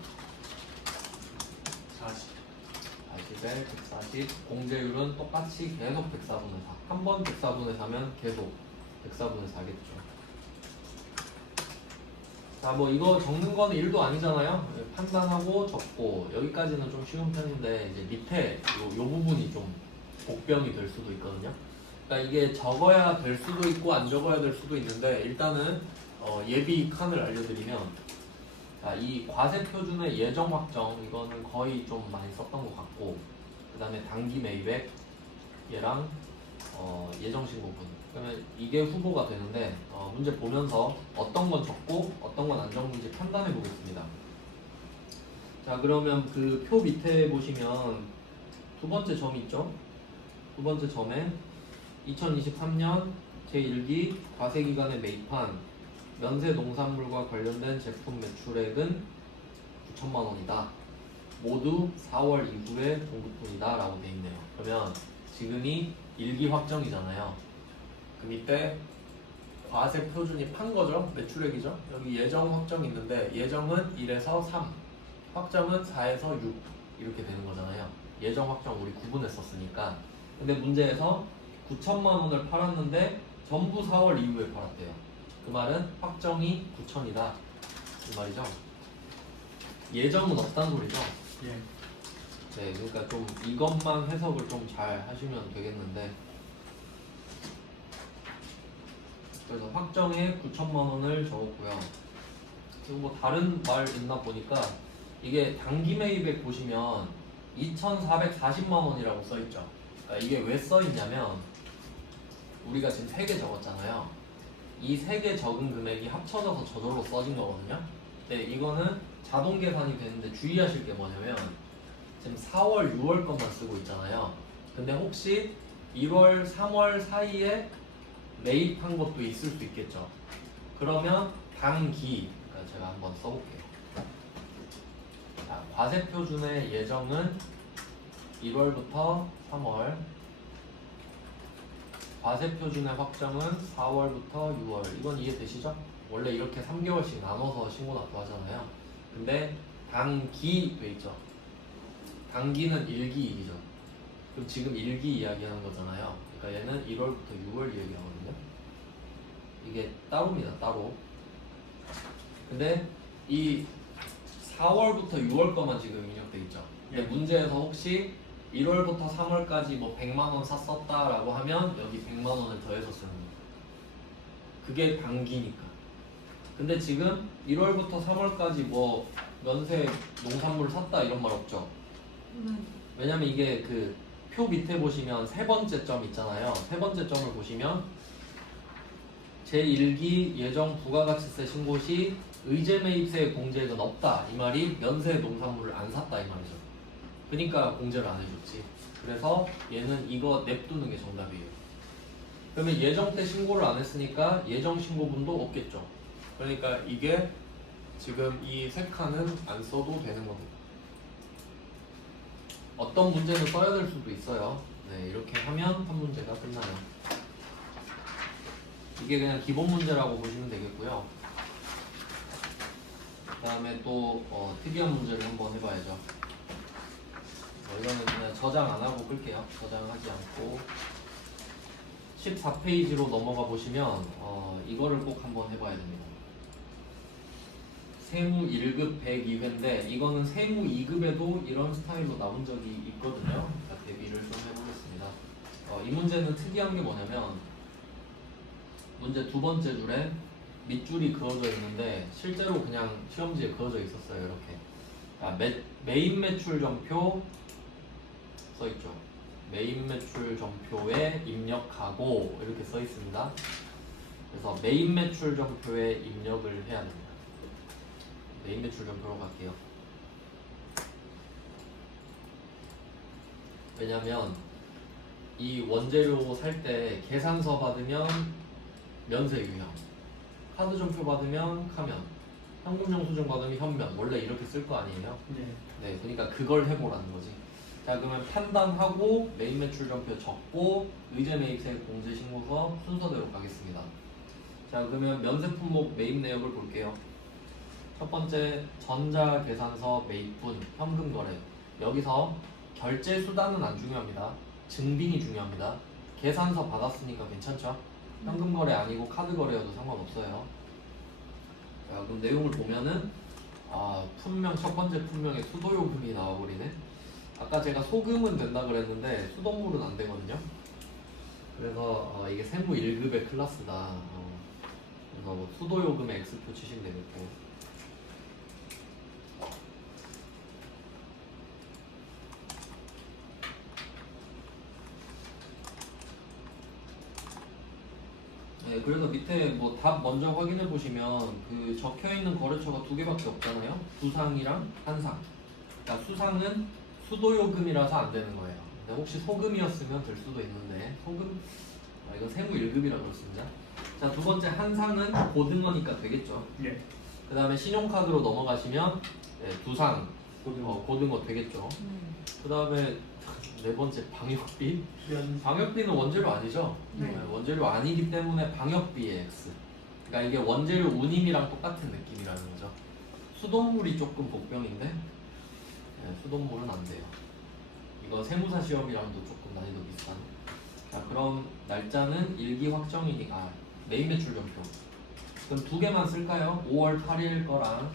40에 140. 공제율은 똑같이 계속 104분의 4. 한 번 104분의 4면 계속 104분의 4겠죠. 자, 뭐 이거 적는 거는 일도 아니잖아요. 판단하고 적고 여기까지는 좀 쉬운 편인데 이제 밑에 요 부분이 좀 복병이 될 수도 있거든요. 그러니까 이게 적어야 될 수도 있고 안 적어야 될 수도 있는데 일단은 예비 칸을 알려드리면 자, 이 과세 표준의 예정 확정 이거는 거의 좀 많이 썼던 것 같고 그 다음에 단기 매입액 얘랑 예정 신고분 그러면 이게 후보가 되는데 문제 보면서 어떤 건 적고 어떤 건 안 적는지 판단해 보겠습니다. 자, 그러면 그 표 밑에 보시면 두 번째 점 있죠? 두 번째 점에 2023년 제1기 과세기간에 매입한 면세 농산물과 관련된 제품 매출액은 9천만 원이다. 모두 4월 이후에 공급분이다 라고 돼 있네요. 그러면 지금이 1기 확정이잖아요. 그 밑에 과세 표준이 판 거죠. 매출액이죠. 여기 예정 확정이 있는데 예정은 1에서 3, 확정은 4에서 6 이렇게 되는 거잖아요. 예정 확정 우리 구분했었으니까. 근데 문제에서 9천만 원을 팔았는데 전부 4월 이후에 팔았대요. 그 말은 확정이 9천이다 이 말이죠. 예정은 없다는 소리죠. 예. 네, 그러니까 좀 이것만 해석을 좀 잘 하시면 되겠는데 그래서 확정에 9천만 원을 적었고요. 그리고 뭐 다른 말 있나 보니까 이게 단기 매입액 보시면 2,440만 원이라고 써 있죠. 그러니까 이게 왜 써 있냐면 우리가 지금 3개 적었잖아요. 이 세 개 적은 금액이 합쳐져서 저절로 써진 거거든요. 근데 이거는 자동 계산이 되는데 주의하실 게 뭐냐면 지금 4월, 6월 것만 쓰고 있잖아요. 근데 혹시 1월, 3월 사이에 매입한 것도 있을 수 있겠죠. 그러면 당기, 그러니까 제가 한번 써볼게요. 자, 과세표준의 예정은 1월부터 3월, 과세표준의 확정은 4월부터 6월. 이건 이해되시죠? 원래 이렇게 3개월씩 나눠서 신고 납부하잖아요. 근데 당기 돼 있죠. 당기는 일기이죠. 그럼 지금 일기 이야기하는 거잖아요. 그러니까 얘는 1월부터 6월 이야기하거든요. 이게 따로입니다. 따로. 근데 이 4월부터 6월 거만 지금 입력돼 있죠. 근데 문제에서 혹시 1월부터 3월까지 뭐 100만 원 샀었다라고 하면 여기 100만 원을 더해서 쓰는 거예요. 그게 당기니까. 근데 지금 1월부터 3월까지 뭐 면세 농산물 샀다 이런 말 없죠. 네. 왜냐면 이게 그 표 밑에 보시면 세 번째 점 있잖아요. 세 번째 점을 보시면 제1기 예정 부가가치세 신고 시 의제 매입세 공제액은 없다. 이 말이 면세 농산물을 안 샀다 이 말이죠. 그러니까 공제를 안 해줬지. 그래서 얘는 이거 냅두는 게 정답이에요. 그러면 예정 때 신고를 안 했으니까 예정 신고분도 없겠죠. 그러니까 이게 지금 이 세 칸은 안 써도 되는 겁니다. 어떤 문제는 써야 될 수도 있어요. 네, 이렇게 하면 한 문제가 끝나요. 이게 그냥 기본 문제라고 보시면 되겠고요. 그 다음에 또 특이한 문제를 한번 해봐야죠. 이거는 그냥 저장 안 하고 끌게요. 저장하지 않고 14페이지로 넘어가 보시면 이거를 꼭 한번 해봐야 됩니다. 세무 1급 102회인데 이거는 세무 2급에도 이런 스타일로 나온 적이 있거든요. 그러니까 대비를 좀 해보겠습니다. 이 문제는 특이한 게 뭐냐면 문제 두 번째 줄에 밑줄이 그어져 있는데 실제로 그냥 시험지에 그어져 있었어요. 이렇게 메인 매출 전표 써있죠. 메인 매출 전표에 입력하고 이렇게 써 있습니다. 그래서 메인 매출 전표에 입력을 해야 됩니다. 메인 매출 전표로 갈게요. 왜냐면 이 원재료 살 때 계산서 받으면 면세 유형, 카드 전표 받으면 카면, 현금영수증 받으면 현면. 원래 이렇게 쓸 거 아니에요? 네, 그러니까 그걸 해보라는 거지. 자, 그러면 판단하고 메인 매출 전표 적고 의제 매입세 공제 신고서 순서대로 가겠습니다. 자, 그러면 면세 품목 매입 내역을 볼게요. 첫 번째 전자계산서 매입분 현금 거래. 여기서 결제 수단은 안 중요합니다. 증빙이 중요합니다. 계산서 받았으니까 괜찮죠? 현금 거래 아니고 카드 거래여도 상관없어요. 자, 그럼 내용을 보면은 품명 첫 번째 품명에 수도요금이 나와버리네. 아까 제가 소금은 된다 그랬는데 수돗물은 안 되거든요. 그래서 이게 세무 1급의 클래스다. 그래서 뭐 수도요금의 X표 치시면 되겠고. 네, 그래서 밑에 뭐 답 먼저 확인해 보시면 그 적혀 있는 거래처가 두 개밖에 없잖아요. 두상이랑 한상. 그러니까 수상은 수도요금이라서 안 되는 거예요. 근데 혹시 소금이었으면 될 수도 있는데 소금 이거 세무 1급이라 그렇습니다. 자, 두 번째 한상은 고등어니까 되겠죠. 예. 그 다음에 신용카드로 넘어가시면 두상 고등어 되겠죠. 그 다음에 네 번째 방역비. 방역비는 원재료 아니죠? 네. 원재료 아니기 때문에 방역비의 X. 그러니까 이게 원재료 운임이랑 똑같은 느낌이라는 거죠. 수돗물이 조금 복병인데 수돗물은 안 돼요. 이거 세무사 시험이랑도 조금 난이도 비슷한. 자, 그럼 날짜는 일기 확정이니까 메인 매출 전표. 그럼 두 개만 쓸까요? 5월 8일 거랑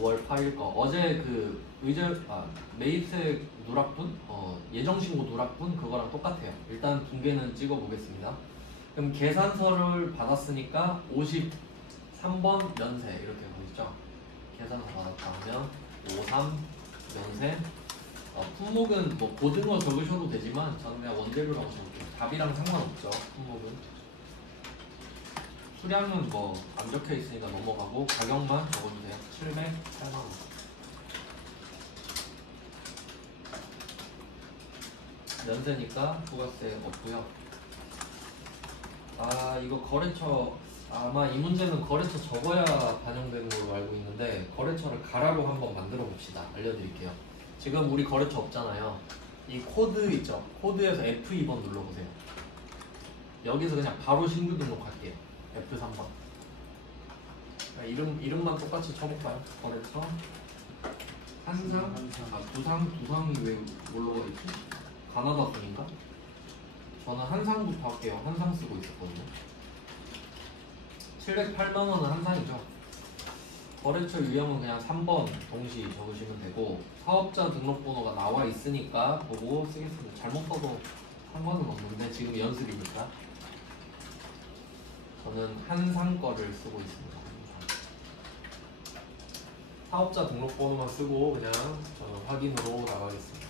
5월 8일 거. 어제 그 매입세 누락분, 예정신고 누락분 그거랑 똑같아요. 일단 두 개는 찍어 보겠습니다. 그럼 계산서를 받았으니까 53번 면세 이렇게 보이죠? 계산서 받았다 하면 53 면세. 품목은 뭐 고등어 적으셔도 되지만 저는 그냥 원재료라고 적을게요. 답이랑 상관없죠. 품목은. 수량은 뭐 안 적혀 있으니까 넘어가고 가격만 적어주세요. 708만 원. 연세니까 부가세 없고요. 아 이거 거래처 아마 이 문제는 거래처 적어야 반영되는 걸로 알고 있는데 거래처를 가라로 한번 만들어 봅시다. 알려드릴게요. 지금 우리 거래처 없잖아요. 이 코드 있죠? 코드에서 F2번 눌러보세요. 여기서 그냥 바로 신규 등록할게요. F3번. 이름만 똑같이 쳐볼까요? 거래처 한상? 아 두상이 왜 뭘로 가 있지? 가나다 돈인가? 저는 한상부터 할게요. 한상 쓰고 있었거든요. 708만 원은 한상이죠. 거래처 유형은 그냥 3번 동시 적으시면 되고 사업자 등록번호가 나와 있으니까 보고 쓰겠습니다. 잘못 써도 상관은 없는데 지금 연습이니까 저는 한상 거를 쓰고 있습니다. 사업자 등록번호만 쓰고 그냥 저는 확인으로 나가겠습니다.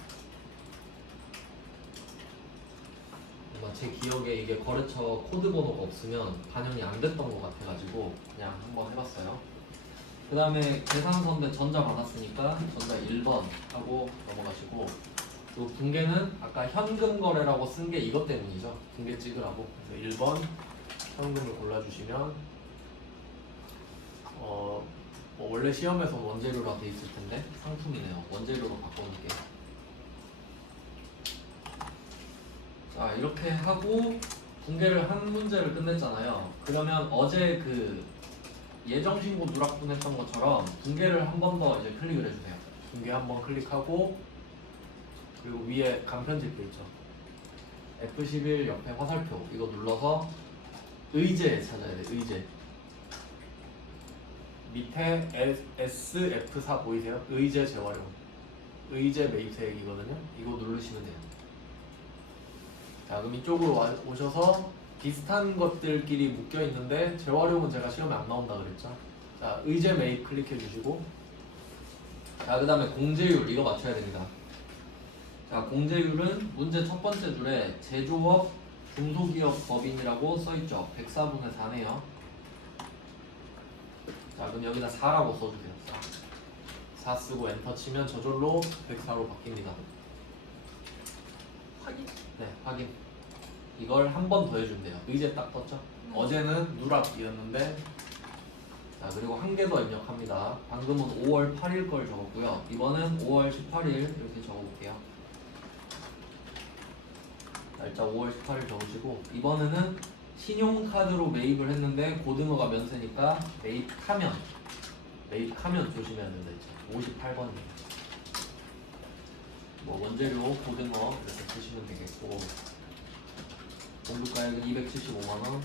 제 기억에 이게 거래처 코드 번호가 없으면 반영이 안 됐던 것 같아가지고 그냥 한번 해봤어요. 그 다음에 계산서인데 전자 받았으니까 전자 1번 하고 넘어가시고 그 붕괴는 아까 현금 거래라고 쓴 게 이것 때문이죠. 붕괴 찍으라고. 그래서 1번 현금을 골라주시면 뭐 원래 시험에서 원재료라 돼 있을 텐데 상품이네요. 원재료로 바꿔놓을게요. 자 이렇게 하고 붕괴를 한 문제를 끝냈잖아요. 그러면 어제 그 예정신고 누락분 했던 것처럼 붕괴를 한 번 더 이제 클릭을 해주세요. 붕괴 한 번 클릭하고 그리고 위에 간편집도 있죠. F11 옆에 화살표 이거 눌러서 의제 찾아야 돼. 의제 밑에 SF4 보이세요? 의제 재활용 의제 매입세액이거든요. 이거 누르시면 돼요. 자 그럼 이쪽으로 오셔서 비슷한 것들끼리 묶여 있는데 재활용은 제가 시험에 안 나온다 그랬죠. 자 의제 매입 클릭해 주시고 자 그 다음에 공제율 이거 맞춰야 됩니다. 자 공제율은 문제 첫 번째 줄에 제조업 중소기업 법인이라고 써있죠. 104분의 4네요. 자 그럼 여기다 4라고 써주세요. 4 쓰고 엔터 치면 저절로 104로 바뀝니다. 확인. 네 확인. 이걸 한 번 더 해주면 돼요. 의제 딱 떴죠? 어제는 누락이었는데 자 그리고 한 개 더 입력합니다. 방금은 5월 8일 걸 적었고요. 이번엔 5월 18일 이렇게 적어볼게요. 날짜 5월 18일 적으시고 이번에는 신용카드로 매입을 했는데 고등어가 면세니까 매입하면 조심해야 된다 했죠. 58번이에요. 뭐 원재료 고등어 이렇게 쓰시면 되겠고 공급가액은 275만원.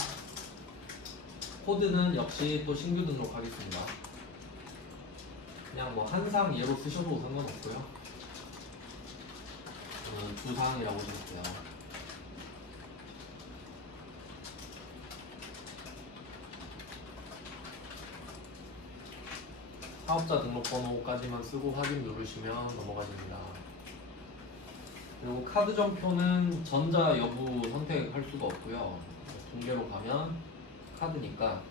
코드는 역시 또 신규 등록하겠습니다. 그냥 뭐 한상 예로 쓰셔도 상관없고요. 두상이라고 적을게요. 사업자 등록번호까지만 쓰고 확인 누르시면 넘어가집니다. 그리고 카드 점표는 전자 여부 선택할 수가 없고요. 붕괴로 가면 카드니까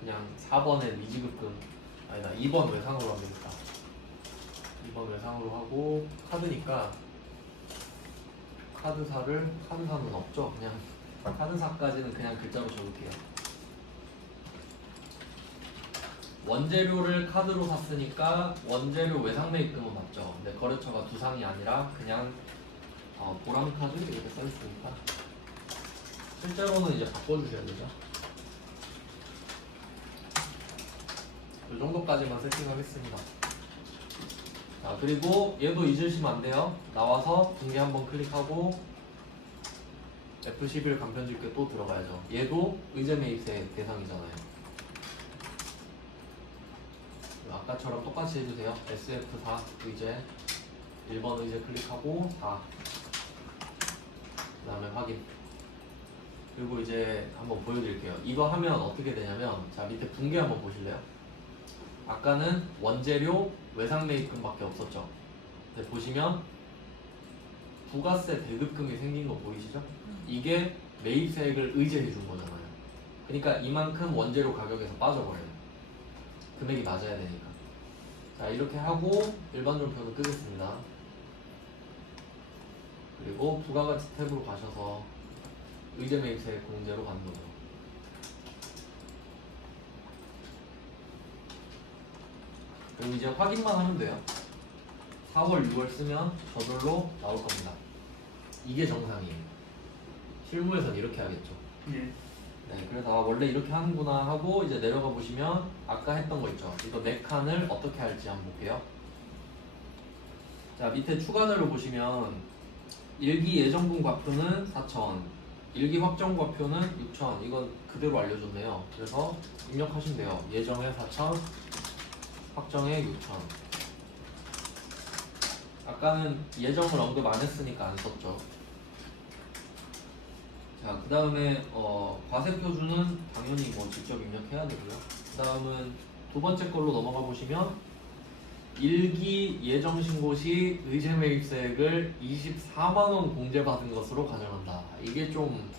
그냥 4번에 미지급금 아니다 2번 외상으로 하면 되겠다. 2번 외상으로 하고 카드니까 카드사는 없죠. 그냥 카드사까지는 그냥 글자로 적을게요. 원재료를 카드로 샀으니까 원재료 외상매입금은 맞죠. 근데 거래처가 두상이 아니라 그냥 보람카드 이렇게 써있으니까 실제로는 이제 바꿔주셔야 되죠. 이 정도까지만 세팅하겠습니다. 자 그리고 얘도 잊으시면 안 돼요. 나와서 붕괴 한번 클릭하고 F11 간편집게 또 들어가야죠. 얘도 의제 매입세 대상이잖아요. 아까처럼 똑같이 해주세요. SF4 의제 1번 의제 클릭하고 4 그 다음에 확인. 그리고 이제 한번 보여드릴게요. 이거 하면 어떻게 되냐면 자 밑에 붕괴 한번 보실래요? 아까는 원재료 외상매입금밖에 없었죠. 근데 보시면 부가세 대급금이 생긴 거 보이시죠? 이게 매입세액을 의제해 준 거잖아요. 그러니까 이만큼 원재료 가격에서 빠져버려요. 금액이 맞아야 되니까. 자, 이렇게 하고 일반적표도 뜨겠습니다. 그리고 부가가치 탭으로 가셔서 의제매입세 공제로 가는 거죠. 그리고 이제 확인만 하면 돼요. 4월, 6월 쓰면 저절로 나올 겁니다. 이게 정상이에요. 실무에서는 이렇게 하겠죠. 예. 네, 그래서 원래 이렇게 하는구나 하고 이제 내려가 보시면 아까 했던 거 있죠. 이거 4칸을 어떻게 할지 한번 볼게요. 자, 밑에 추가 자료 보시면 일기 예정분 과표는 4,000, 일기 확정 과표는 6,000. 이건 그대로 알려줬네요. 그래서 입력하시면 돼요. 예정에 4,000, 확정에 6,000. 아까는 예정을 언급 안 했으니까 안 썼죠. 자, 그 다음에 과세 표준은 당연히 뭐 직접 입력해야 되고요. 그 다음은 두 번째 걸로 넘어가 보시면 일기 예정 신고 시 의제 매입세액을 24만 원 공제받은 것으로 가정한다. 이게 조금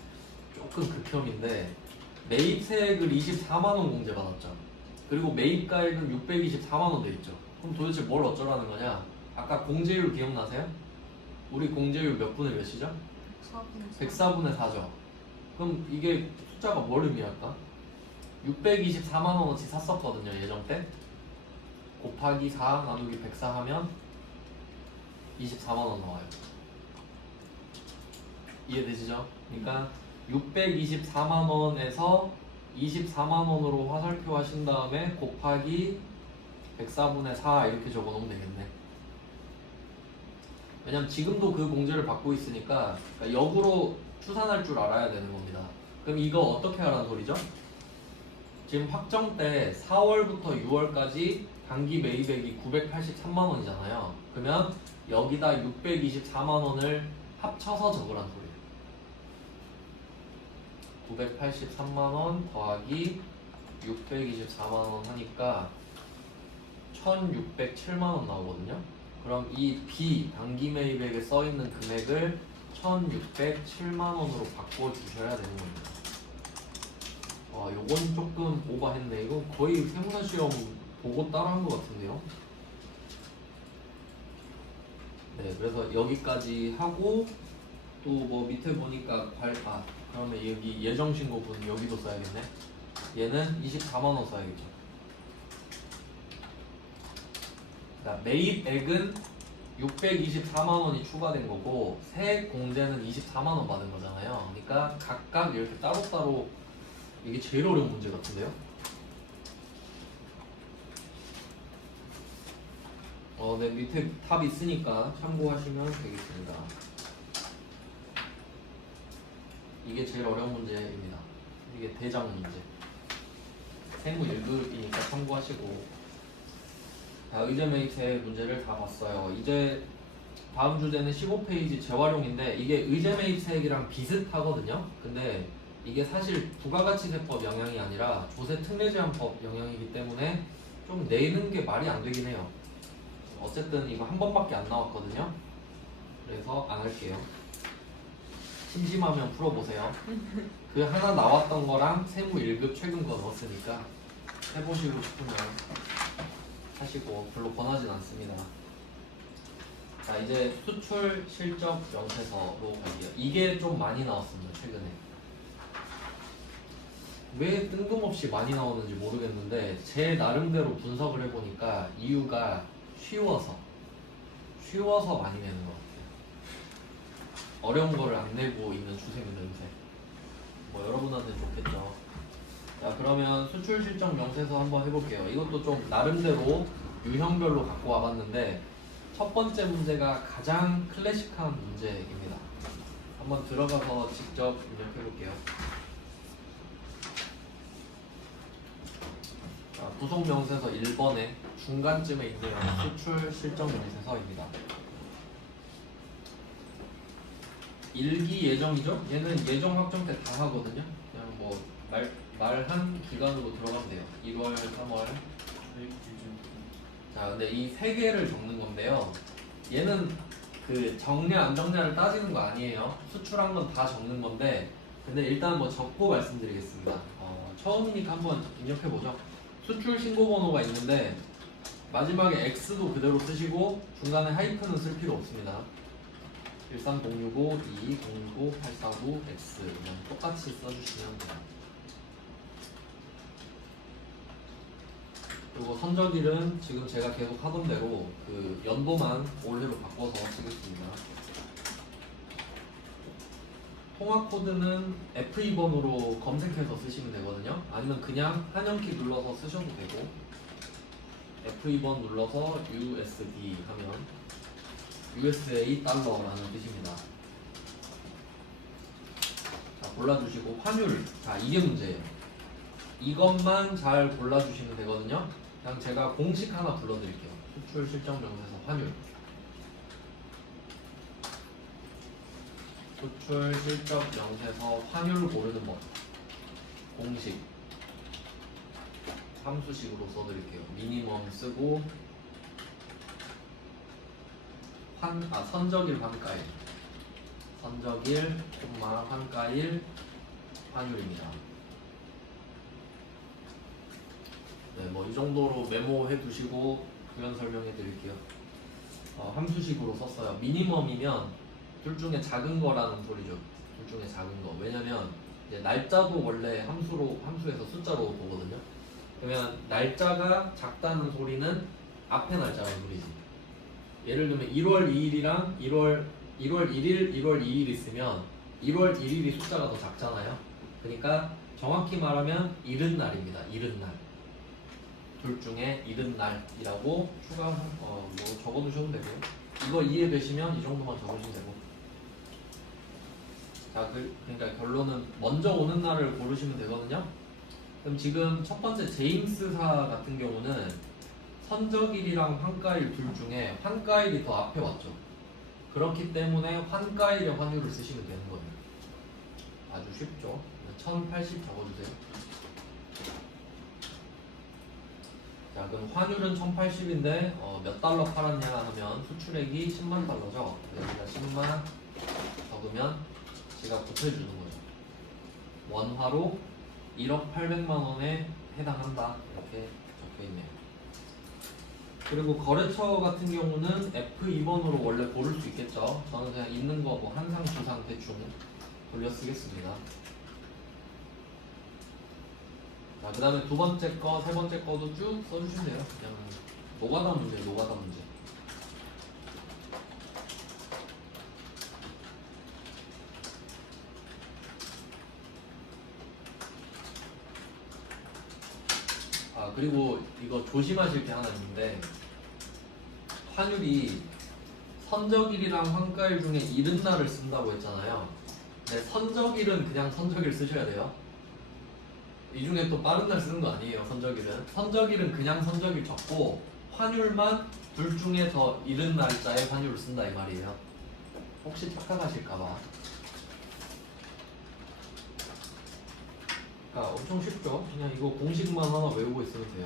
극혐인데 매입세액을 24만 원 공제받았죠. 그리고 매입가액은 624만 원 돼 있죠. 그럼 도대체 뭘 어쩌라는 거냐? 아까 공제율 기억나세요? 우리 공제율 몇 분의 몇이죠? 104분의 4죠. 그럼 이게 숫자가 뭘 의미할까? 624만 원어치 샀었거든요, 예정 때. 곱하기 4 나누기 104 하면 24만 원 나와요. 이해되시죠? 그러니까 624만 원에서 24만 원으로 화살표 하신 다음에 곱하기 104분의 4 이렇게 적어 놓으면 되겠네. 왜냐면 지금도 그 공제를 받고 있으니까 그러니까 역으로 추산할 줄 알아야 되는 겁니다. 그럼 이거 어떻게 하라는 소리죠? 지금 확정 때 4월부터 6월까지 단기 매입액이 983만 원이잖아요. 그러면 여기다 624만 원을 합쳐서 적으란 소리예요. 983만 원 더하기 624만 원 하니까 1607만 원 나오거든요. 그럼 이 B 단기 매입액에 써 있는 금액을 1607만 원으로 바꿔 주셔야 되는 겁니다. 요건 조금 오버했네. 이건 거의 세무사 시험 보고 따라한 것 같은데요. 네, 그래서 여기까지 하고 또 뭐 밑에 보니까 그러면 여기 예정 신고분 여기도 써야겠네. 얘는 24만 원 써야겠죠. 자, 매입액은 624만 원이 추가된 거고 세액 공제는 24만 원 받은 거잖아요. 그러니까 각각 이렇게 따로따로 이게 제일 어려운 문제 같은데요. 네, 밑에 탑 있으니까 참고하시면 되겠습니다. 이게 제일 어려운 문제입니다. 이게 대장 문제. 세무 1급이니까 참고하시고. 자, 의제 매입세 문제를 다 봤어요. 이제 다음 주제는 15페이지 재활용인데 이게 의제 매입세액이랑 비슷하거든요. 근데 이게 사실 부가가치세법 영향이 아니라 조세 특례 제한법 영향이기 때문에 좀 내는 게 말이 안 되긴 해요. 어쨌든 이거 한 번밖에 안 나왔거든요. 그래서 안 할게요. 심심하면 풀어보세요. 그 하나 나왔던 거랑 세무 1급 최근 거 넣었으니까 해보시고 싶으면 하시고 별로 권하진 않습니다. 자, 이제 수출 실적 명세서로 갈게요. 이게 좀 많이 나왔습니다, 최근에. 왜 뜬금없이 많이 나오는지 모르겠는데 제 나름대로 분석을 해보니까 이유가 쉬워서 많이 내는 것 같아요. 어려운 거를 안 내고 있는 추세는 냄새. 뭐 여러분한테는 좋겠죠. 자, 그러면 수출 실적 명세서 한번 해볼게요. 이것도 좀 나름대로 유형별로 갖고 와봤는데 첫 번째 문제가 가장 클래식한 문제입니다. 한번 들어가서 직접 입력해볼게요. 자, 부속 명세서 1번에 중간쯤에 있네요. 수출 실적 명세서입니다. 일기 예정이죠? 얘는 예정 확정 때 다 하거든요. 그냥 뭐 말한 기간으로 들어가면 돼요. 1월, 3월. 자, 근데 이 세 개를 적는 건데요. 얘는 그 정량 안 정량을 따지는 거 아니에요. 수출한 건 다 적는 건데, 근데 일단 뭐 적고 말씀드리겠습니다. 처음이니까 한번 입력해보죠. 수출 신고 번호가 있는데 마지막에 X도 그대로 쓰시고 중간에 하이픈은 쓸 필요 없습니다. 13065 2205 849 X 그냥 똑같이 써주시면 돼요. 그리고 선적일은 지금 제가 계속 하던 대로 그 연도만 올해로 바꿔서 쓰겠습니다. 통화 코드는 F2번으로 검색해서 쓰시면 되거든요. 아니면 그냥 한영키 눌러서 쓰셔도 되고 F2번 눌러서 USD 하면 USA 달러라는 뜻입니다. 자, 골라주시고 환율. 자, 이게 문제예요. 이것만 잘 골라주시면 되거든요. 그냥 제가 공식 하나 불러드릴게요. 수출 실적 명세서 환율. 수출 실적 명세서 환율 고르는 법. 공식. 함수식으로 써드릴게요. 미니멈 쓰고 선적일 환가일. 선적일, 환가일, 환율입니다. 네, 뭐 이 정도로 메모해 두시고 부연 설명해 드릴게요. 함수식으로 썼어요. 미니멈이면 둘 중에 작은 거라는 소리죠. 둘 중에 작은 거. 왜냐면 이제 날짜도 원래 함수에서 숫자로 보거든요. 그러면 날짜가 작다는 소리는 앞에 날짜라는 소리지. 예를 들면 1월 2일이랑 1월 1일, 1월 2일 있으면 1월 1일이 숫자가 더 작잖아요. 그러니까 정확히 말하면 이른날입니다. 이른날. 둘 중에 이른날이라고 뭐 적어두셔도 되고요. 이거 이해되시면 이 정도만 적으시면 되고. 자, 그러니까 결론은 먼저 오는 날을 고르시면 되거든요. 그럼 지금 첫 번째 제임스사 같은 경우는 선적일이랑 환가일 둘 중에 환가일이 더 앞에 왔죠. 그렇기 때문에 환가일의 환율을 쓰시면 되는 거예요. 아주 쉽죠. 1080 적어주세요. 자, 그럼 환율은 1080인데 몇 달러 팔았냐 하면 수출액이 10만 달러죠. 여기다 10만 적으면 제가 곱해주는 거죠. 원화로 1억 800만 원에 해당한다. 이렇게 적혀있네요. 그리고 거래처 같은 경우는 F2번으로 원래 고를 수 있겠죠. 저는 그냥 있는 거 뭐 한상, 두상 대충 돌려 쓰겠습니다. 자, 그 다음에 두 번째 거, 세 번째 거도 쭉 써주시면 돼요. 그냥 노가다 문제, 노가다 문제. 그리고 이거 조심하실 게 하나 있는데 환율이 선적일이랑 환가일 중에 이른날을 쓴다고 했잖아요. 근데 선적일은 그냥 선적일 쓰셔야 돼요. 이 중에 또 빠른 날 쓰는 거 아니에요. 선적일은 그냥 선적일 적고 환율만 둘 중에 더 이른 날짜에 환율을 쓴다 이 말이에요. 혹시 착각하실까봐. 그러니까 엄청 쉽죠. 그냥 이거 공식만 하나 외우고 있으면 돼요.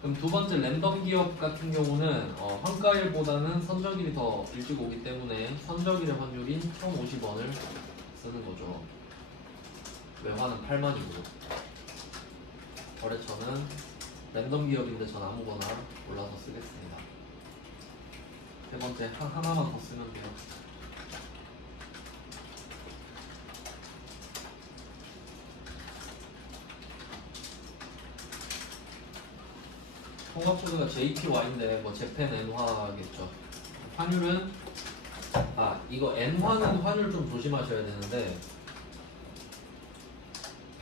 그럼 두 번째 랜덤 기업 같은 경우는 환가일보다는 선적일이 더 일찍 오기 때문에 선적일의 환율인 1050원을 쓰는 거죠. 외화는 8만이고 거래처는 랜덤 기업인데 전 아무거나 골라서 쓰겠습니다. 세 번째 하나만 더 쓰면 돼요. 통합소득가 JPY인데 뭐 재팬 엔화겠죠. 환율은 이거 엔화는 환율 좀 조심하셔야 되는데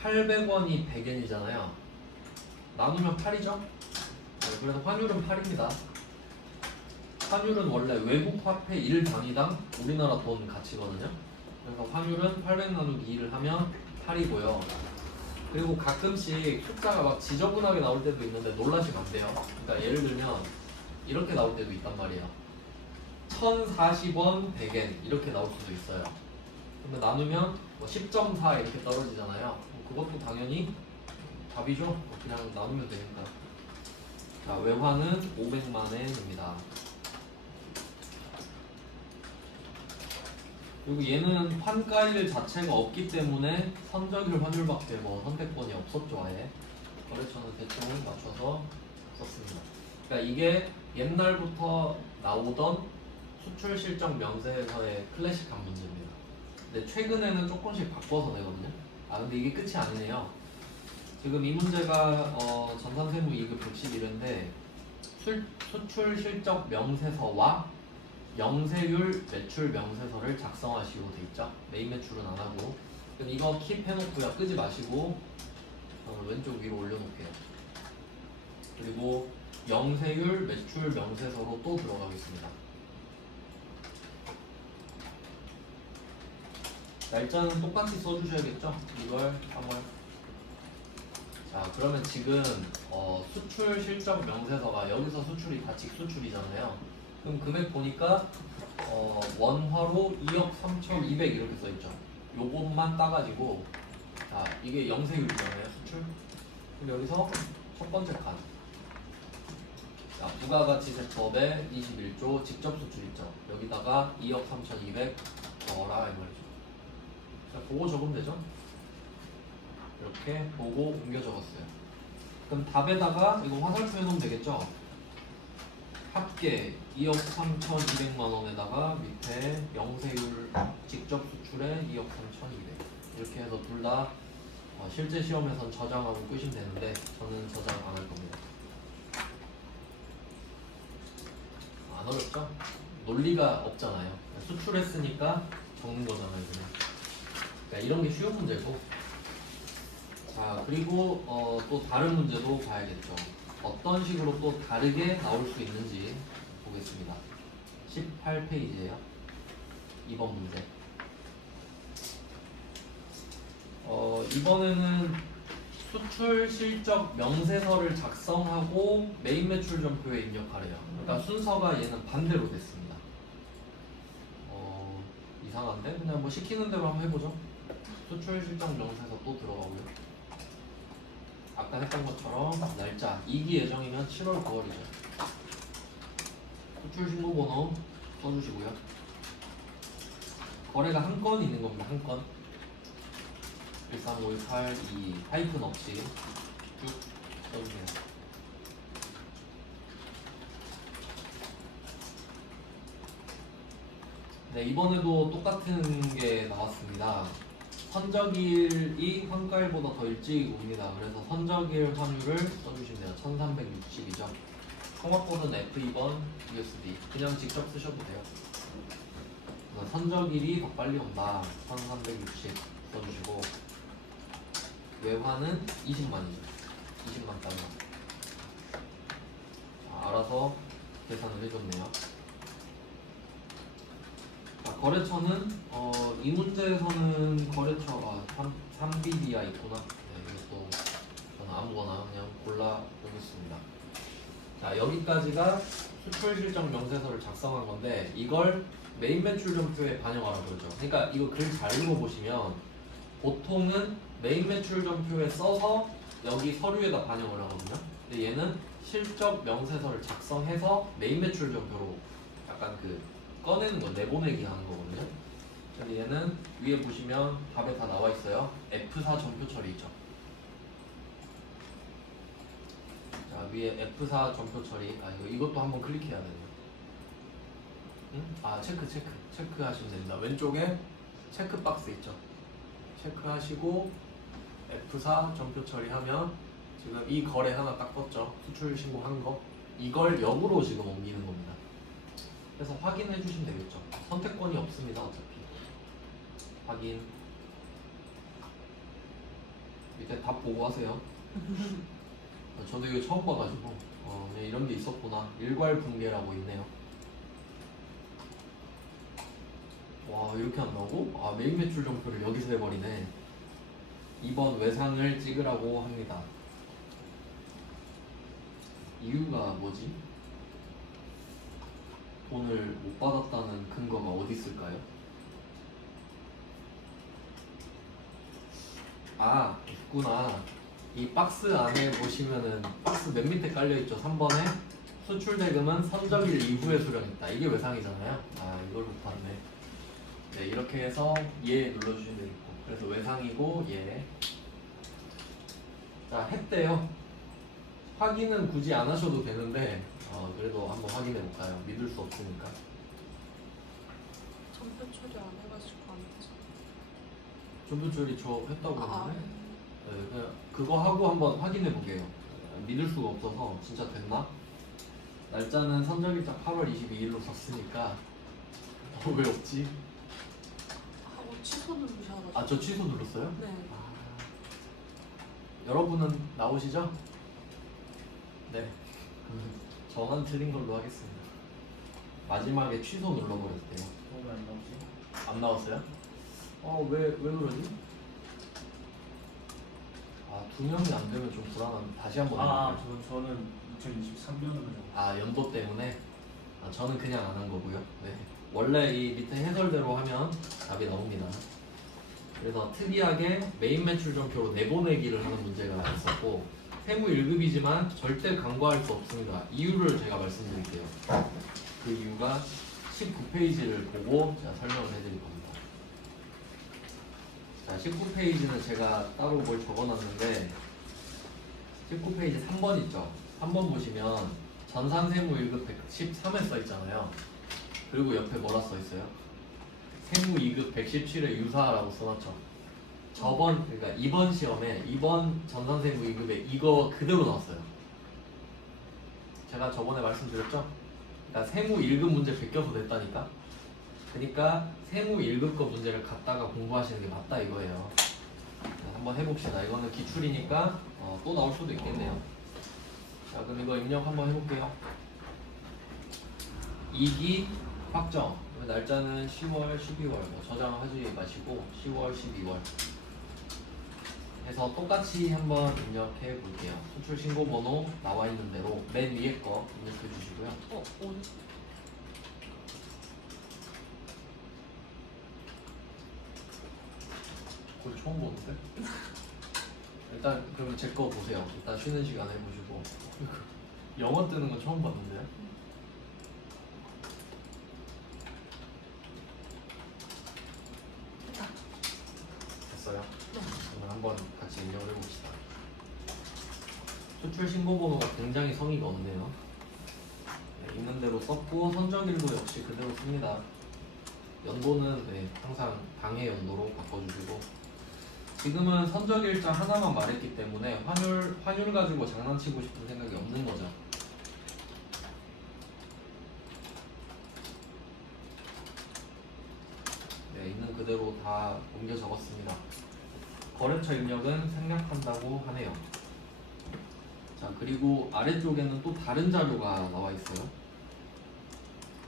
800원이 100엔이잖아요. 나누면 8이죠? 그래서 환율은 8입니다. 환율은 원래 외국 화폐 1단위당 우리나라 돈 가치거든요. 그래서 환율은 800 나누기 2를 하면 8이고요. 그리고 가끔씩 숫자가 막 지저분하게 나올 때도 있는데 놀라시면 안 돼요. 그러니까 예를 들면 이렇게 나올 때도 있단 말이에요. 1040원 100엔 이렇게 나올 수도 있어요. 근데 나누면 뭐 10.4 이렇게 떨어지잖아요. 그것도 당연히 답이죠. 그냥 나누면 되니까. 자, 외화는 500만 엔입니다. 그리고 얘는 판가일 자체가 없기 때문에 선적일 확률밖에 뭐 선택권이 없었죠 아예. 거래처는 대충 맞춰서 썼습니다. 그러니까 이게 옛날부터 나오던 수출 실적 명세에서의 클래식한 문제입니다. 근데 최근에는 조금씩 바꿔서 내거든요. 아 근데 이게 끝이 아니네요. 지금 이 문제가 전산세무 2급 111인데 수출 실적 명세서와 영세율 매출 명세서를 작성하시고 돼 있죠. 메인 매출은 안 하고. 그럼 이거 킵 해놓고요. 끄지 마시고 왼쪽 위로 올려놓을게요. 그리고 영세율 매출 명세서로 또 들어가겠습니다. 날짜는 똑같이 써주셔야겠죠? 2월, 3월. 자, 그러면 지금 수출 실적 명세서가 여기서 수출이 다 직수출이잖아요. 그럼 금액 보니까 원화로 2억 3,200 이렇게 써있죠. 요것만 따가지고 자, 이게 영세율이잖아요, 수출. 그럼 여기서 첫 번째 칸. 자, 부가가치세법의 21조 직접 수출 있죠. 여기다가 2억 3,200 넣어라 이 말이죠. 자, 보고 적으면 되죠. 이렇게 보고 옮겨 적었어요. 그럼 답에다가 이거 화살표 해놓으면 되겠죠. 합계 2억 3,200만 원에다가 밑에 영세율 직접 수출에 2억 3,200 이렇게 해서 둘 다 실제 시험에선 저장하고 끄시면 되는데 저는 저장 안 할 겁니다. 안 어렵죠? 논리가 없잖아요. 수출했으니까 적는 거잖아요, 그냥. 그러니까 이런 게 쉬운 문제고. 자, 그리고 또 다른 문제도 봐야겠죠. 어떤 식으로 또 다르게 나올 수 있는지 보겠습니다. 18페이지예요. 2번 문제. 이번에는 수출 실적 명세서를 작성하고 메인 매출 점표에 입력하래요. 그러니까 순서가 얘는 반대로 됐습니다. 이상한데? 그냥 뭐 시키는 대로 한번 해보죠. 수출 실적 명세서 또 들어가고요. 아까 했던 것처럼 날짜 2기 예정이면 7월 9월이죠. 수출 신고 번호 써주시고요. 거래가 한 건 있는 겁니다. 한 건. 1, 3, 5, 1, 8, 2 하이픈 없이 쭉 써주세요. 네, 이번에도 똑같은 게 나왔습니다. 선적일이 환가일보다 더 일찍 옵니다. 그래서 선적일 환율을 써주시면 돼요. 1360이죠. 통합코드는 F2번 USD 그냥 직접 쓰셔도 돼요. 선적일이 더 빨리 온다. 1360 써주시고 외환은 20만이죠. 20만 달러. 자, 알아서 계산을 해줬네요. 자, 거래처는 이 문제에서는 거래처가 3BD가 있구나. 네, 이것도 저는 아무거나 그냥 골라보겠습니다. 자, 여기까지가 수출 실적 명세서를 작성한 건데 이걸 메인 매출 점표에 반영하라고 그러죠. 그러니까 이거 글 잘 읽어보시면 보통은 메인 매출 점표에 써서 여기 서류에다 반영을 하거든요. 근데 얘는 실적 명세서를 작성해서 메인 매출 점표로 약간 그 꺼내는 거, 내보내기 하는 거거든요. 근데 얘는 위에 보시면 답에 다 나와 있어요. F4 점표 처리죠. 자, 위에 F4 점표 처리. 아, 이것도 한번 클릭해야 되네요. 응? 아, 체크하시면 됩니다. 왼쪽에 체크 박스 있죠. 체크하시고 F4 점표 처리하면 지금 이 거래 하나 딱 떴죠. 수출 신고한 거. 이걸 역으로 지금 옮기는 겁니다. 그래서 확인해 주시면 되겠죠. 선택권이 없습니다. 어차피. 확인. 밑에 답 보고 하세요. 저도 이거 처음 봐가지고 그냥 이런 게 있었구나. 일괄분계라고 있네요. 와, 이렇게 한다고? 아, 메인 매출 점표를 여기서 해버리네. 2번 외상을 찍으라고 합니다. 이유가 뭐지? 돈을 못 받았다는 근거가 어디 있을까요? 아, 있구나. 이 박스 안에 보시면은 박스 맨 밑에 깔려있죠. 3번에 수출 대금은 선적일 이후에 수령했다. 이게 외상이잖아요. 아, 이걸 못 봤네. 네, 이렇게 해서 예 눌러주시면 되겠고, 그래서 외상이고 예. 자, 했대요. 확인은 굳이 안 하셔도 되는데 그래도 한번 확인해 볼까요? 믿을 수 없으니까. 전표 처리 안 해가지고 안 돼서. 전부 처리 저 했다고 아, 했는데 네, 그냥 그거 하고 한번 확인해 보게요. 믿을 수가 없어서 진짜 됐나? 날짜는 선정일자 8월 22일로 썼으니까 왜 없지? 하고 취소 누르셔가지고. 아, 저 취소 눌렀어요? 네. 여러분은 나오시죠? 네. 저만 틀린 걸로 하겠습니다. 마지막에 취소 눌러버렸대요. 왜안 나오지? 안 나왔어요? 왜 그러지? 두 명이 안 되면 좀 불안한데 다시 한번 해볼게요. 저는 2023년으로 연도 때문에? 저는 그냥 안 한 거고요. 네. 원래 이 밑에 해설대로 하면 답이 나옵니다. 그래서 특이하게 메인 매출점표로 내보내기를 하는 문제가 있었고, 세무 1급이지만 절대 간과할 수 없습니다. 이유를 제가 말씀드릴게요. 그 이유가 19페이지를 보고 제가 설명을 해드릴 겁니다. 자, 19페이지는 제가 따로 뭘 적어놨는데 19페이지 3번 있죠? 3번 보시면 전산세무 1급 113에 써있잖아요. 그리고 옆에 뭐라 써있어요? 세무 2급 117에 유사라고 써놨죠. 그러니까 이번 시험에 이번 전산세무 2급에 이거 그대로 나왔어요. 제가 저번에 말씀드렸죠? 그러니까 세무 1급 문제 베껴서 냈다니까. 그러니까 세무 1급급 문제를 갖다가 공부하시는 게 맞다 이거예요. 한번 해봅시다. 이거는 기출이니까 또 나올 수도 있겠네요. 자, 그럼 이거 입력 한번 해볼게요. 2기 확정. 날짜는 10월, 12월. 저장하지 마시고 10월, 12월 해서 똑같이 한번 입력해 볼게요. 수출 신고 번호 나와 있는 대로 맨 위에 거 입력해 주시고요. 오늘. 그걸 처음 보는데? 일단 그러면 제 거 보세요. 일단 쉬는 시간 해보시고. 영어 뜨는 건 처음 봤는데요. 됐어요? 네. 그러면 한번 같이 입력을 해봅시다. 수출 신고 번호가 굉장히 성의가 없네요. 네, 있는 대로 썼고 선정일도 역시 그대로 씁니다. 연도는 항상 당해 연도로 바꿔주시고, 지금은 선정일자 하나만 말했기 때문에 환율 가지고 장난치고 싶은 생각이 없는 거죠. 네, 있는 그대로 다 옮겨 적었습니다. 거래처 입력은 생략한다고 하네요. 자, 그리고 아래쪽에는 또 다른 자료가 나와 있어요.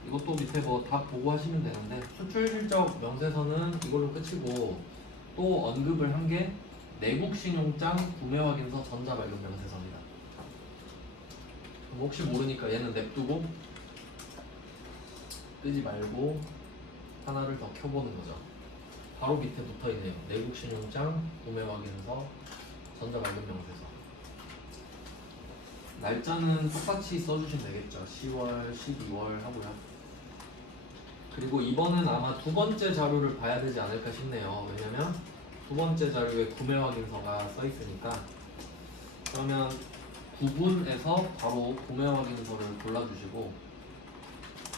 이것도 밑에 뭐 다 보고 하시면 되는데, 수출 실적 명세서는 이걸로 끝이고, 또 언급을 한 게 내국 신용장 구매 확인서 전자발급 명세서입니다. 그럼 혹시 모르니까 얘는 냅두고 끄지 말고 하나를 더 켜보는 거죠. 바로 밑에 붙어 있네요. 내국 신용장 구매 확인서 전자발급 명세서. 날짜는 똑같이 써주시면 되겠죠. 10월, 12월 하고요. 그리고 이번은 아마 두 번째 자료를 봐야 되지 않을까 싶네요. 왜냐면 두 번째 자료에 구매 확인서가 써 있으니까. 그러면 구분해서 바로 구매 확인서를 골라주시고,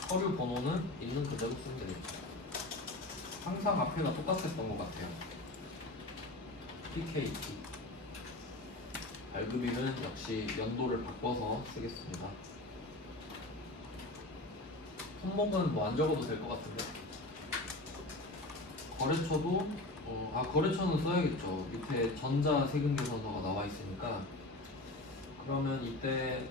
서류 번호는 있는 그대로 쓰면 되겠죠. 항상 앞에가 똑같았던 것 같아요. PKT. 발급일은 역시 연도를 바꿔서 쓰겠습니다. 품목은 뭐 안 적어도 될 것 같은데. 거래처도 거래처는 써야겠죠. 밑에 전자세금계산서가 나와 있으니까. 그러면 이때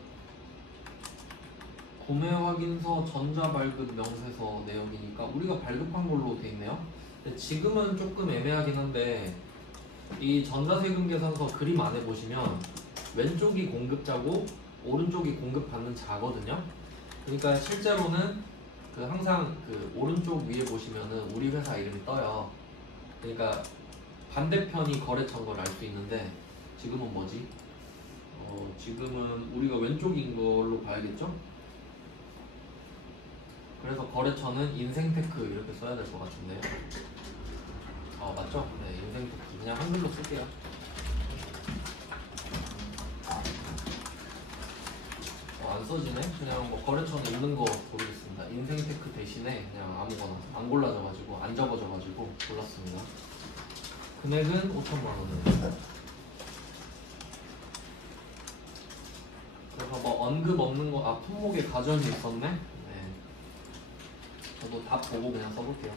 구매 확인서 전자발급 명세서 내역이니까 우리가 발급한 걸로 돼 있네요. 근데 지금은 조금 애매하긴 한데, 이 전자세금계산서 그림 안에 보시면 왼쪽이 공급자고 오른쪽이 공급받는 자거든요. 그러니까 실제로는 항상 오른쪽 위에 보시면은 우리 회사 이름이 떠요. 그러니까 반대편이 거래처인 걸 알 수 있는데, 지금은 뭐지? 지금은 우리가 왼쪽인 걸로 봐야겠죠? 그래서 거래처는 인생테크 이렇게 써야 될 것 같은데요. 맞죠? 네, 인생테크 그냥 한글로 쓸게요. 안 써지네? 그냥 뭐 거래처는 있는 거 고르겠습니다. 인생테크 대신에 그냥 아무거나 안 골라져가지고 안 적어져가지고 골랐습니다. 금액은 5천만 원이에요. 그래서 뭐 언급 없는 거, 품목에 가전이 있었네? 네. 저도 답 보고 그냥 써볼게요.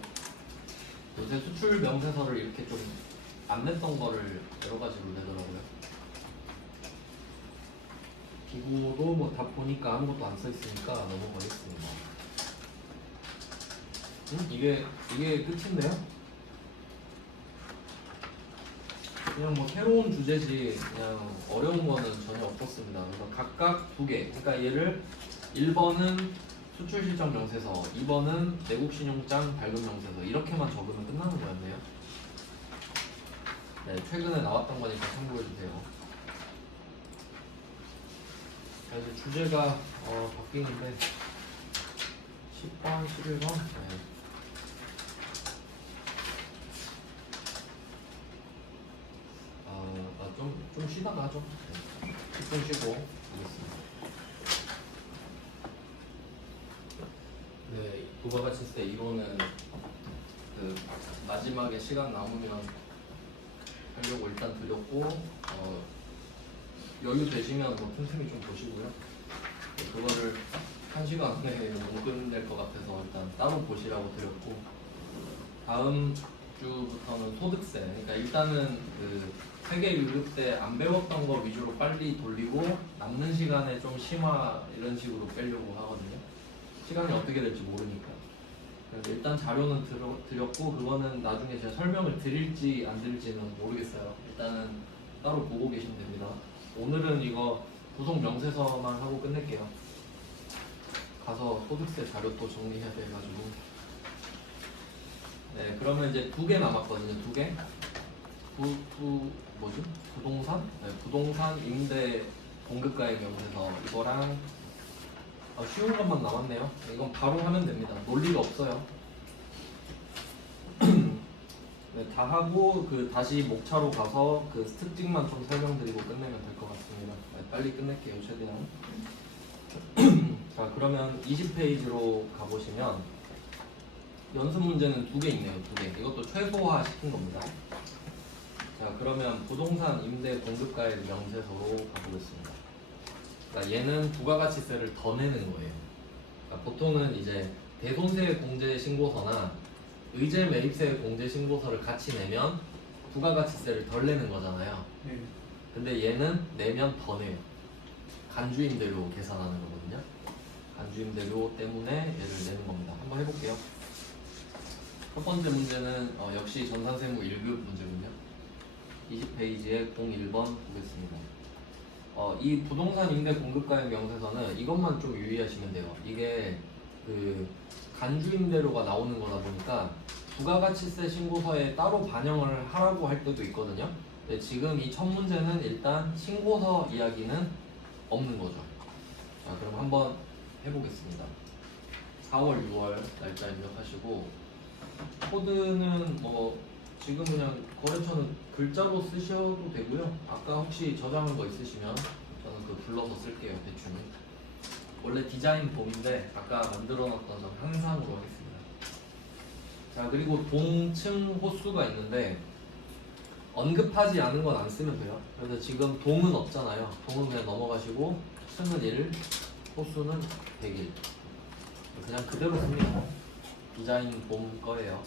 요새 수출 명세서를 이렇게 좀 안 냈던 거를 여러 가지로 내더라고요. 기구도 뭐 다 보니까 아무것도 안 써 있으니까 넘어가겠습니다. 이게 끝인데요? 그냥 뭐 새로운 주제지 그냥 어려운 거는 전혀 없었습니다. 그래서 각각 2개. 그러니까 얘를 1번은 수출 실적 명세서, 2번은 내국 신용장 발급 명세서 이렇게만 적으면 끝나는 거였네요. 네, 최근에 나왔던 거니까 참고해 주세요. 이제 주제가 바뀌는데 10번, 11번. 네. 좀 쉬다가 하죠. 네. 10분 쉬고 하겠습니다. 네, 부가가치세 이론은 그 마지막에 시간 남으면 하려고 일단 드렸고 여유 되시면 뭐 틈틈이 좀 보시고요. 네, 그거를 1시간 안에 못 끝낼 것 같아서 일단 따로 보시라고 드렸고, 다음 주부터는 소득세. 그러니까 일단은 그 세계 유급 때 안 배웠던 거 위주로 빨리 돌리고 남는 시간에 좀 심화 이런 식으로 빼려고 하거든요. 시간이 어떻게 될지 모르니까. 그래서 일단 자료는 드렸고, 그거는 나중에 제가 설명을 드릴지 안 드릴지는 모르겠어요. 일단은 따로 보고 계시면 됩니다. 오늘은 이거 구속 명세서만 하고 끝낼게요. 가서 소득세 자료 또 정리해야 돼가지고. 네, 그러면 이제 2개 남았거든요. 2개. 뭐지? 부동산? 네, 부동산 임대 공급가액 명세서 이거랑 쉬운 것만 남았네요. 이건 바로 하면 됩니다. 논리가 없어요. 네, 다 하고 다시 목차로 가서 그 특징만 좀 설명드리고 끝내면 될 것 같습니다. 네, 빨리 끝낼게요, 최대한. 자, 그러면 20페이지로 가보시면 연습 문제는 2개 있네요. 2개. 이것도 최소화 시킨 겁니다. 자, 그러면 부동산 임대 공급가액 명세서로 가보겠습니다. 그러니까 얘는 부가가치세를 더 내는 거예요. 그러니까 보통은 이제 대손세 공제 신고서나 의제 매입세 공제 신고서를 같이 내면 부가가치세를 덜 내는 거잖아요. 네. 근데 얘는 내면 더 내요. 간주임대료 계산하는 거거든요. 간주임대료 때문에 얘를 내는 겁니다. 한번 해볼게요. 첫 번째 문제는 역시 전산세무 1급 문제군요. 20페이지에 01번 보겠습니다. 이 부동산 임대 공급가액 명세서는 이것만 좀 유의하시면 돼요. 이게 그 간주임대료가 나오는 거다 보니까 부가가치세 신고서에 따로 반영을 하라고 할 때도 있거든요. 근데 지금 이 첫 문제는 일단 신고서 이야기는 없는 거죠. 자, 그럼 한번 해보겠습니다. 4월, 6월 날짜 입력하시고, 코드는 뭐 지금 그냥 거래처는 글자로 쓰셔도 되고요. 아까 혹시 저장한 거 있으시면 저는 불러서 쓸게요. 대충. 원래 디자인 봄인데 아까 만들어놨던 점 항상으로 하겠습니다. 자, 그리고 동층 호수가 있는데 언급하지 않은 건 안 쓰면 돼요. 그래서 지금 동은 없잖아요. 동은 그냥 넘어가시고 층은 1, 호수는 100일. 그냥 그대로 씁니다. 디자인 봄 거예요.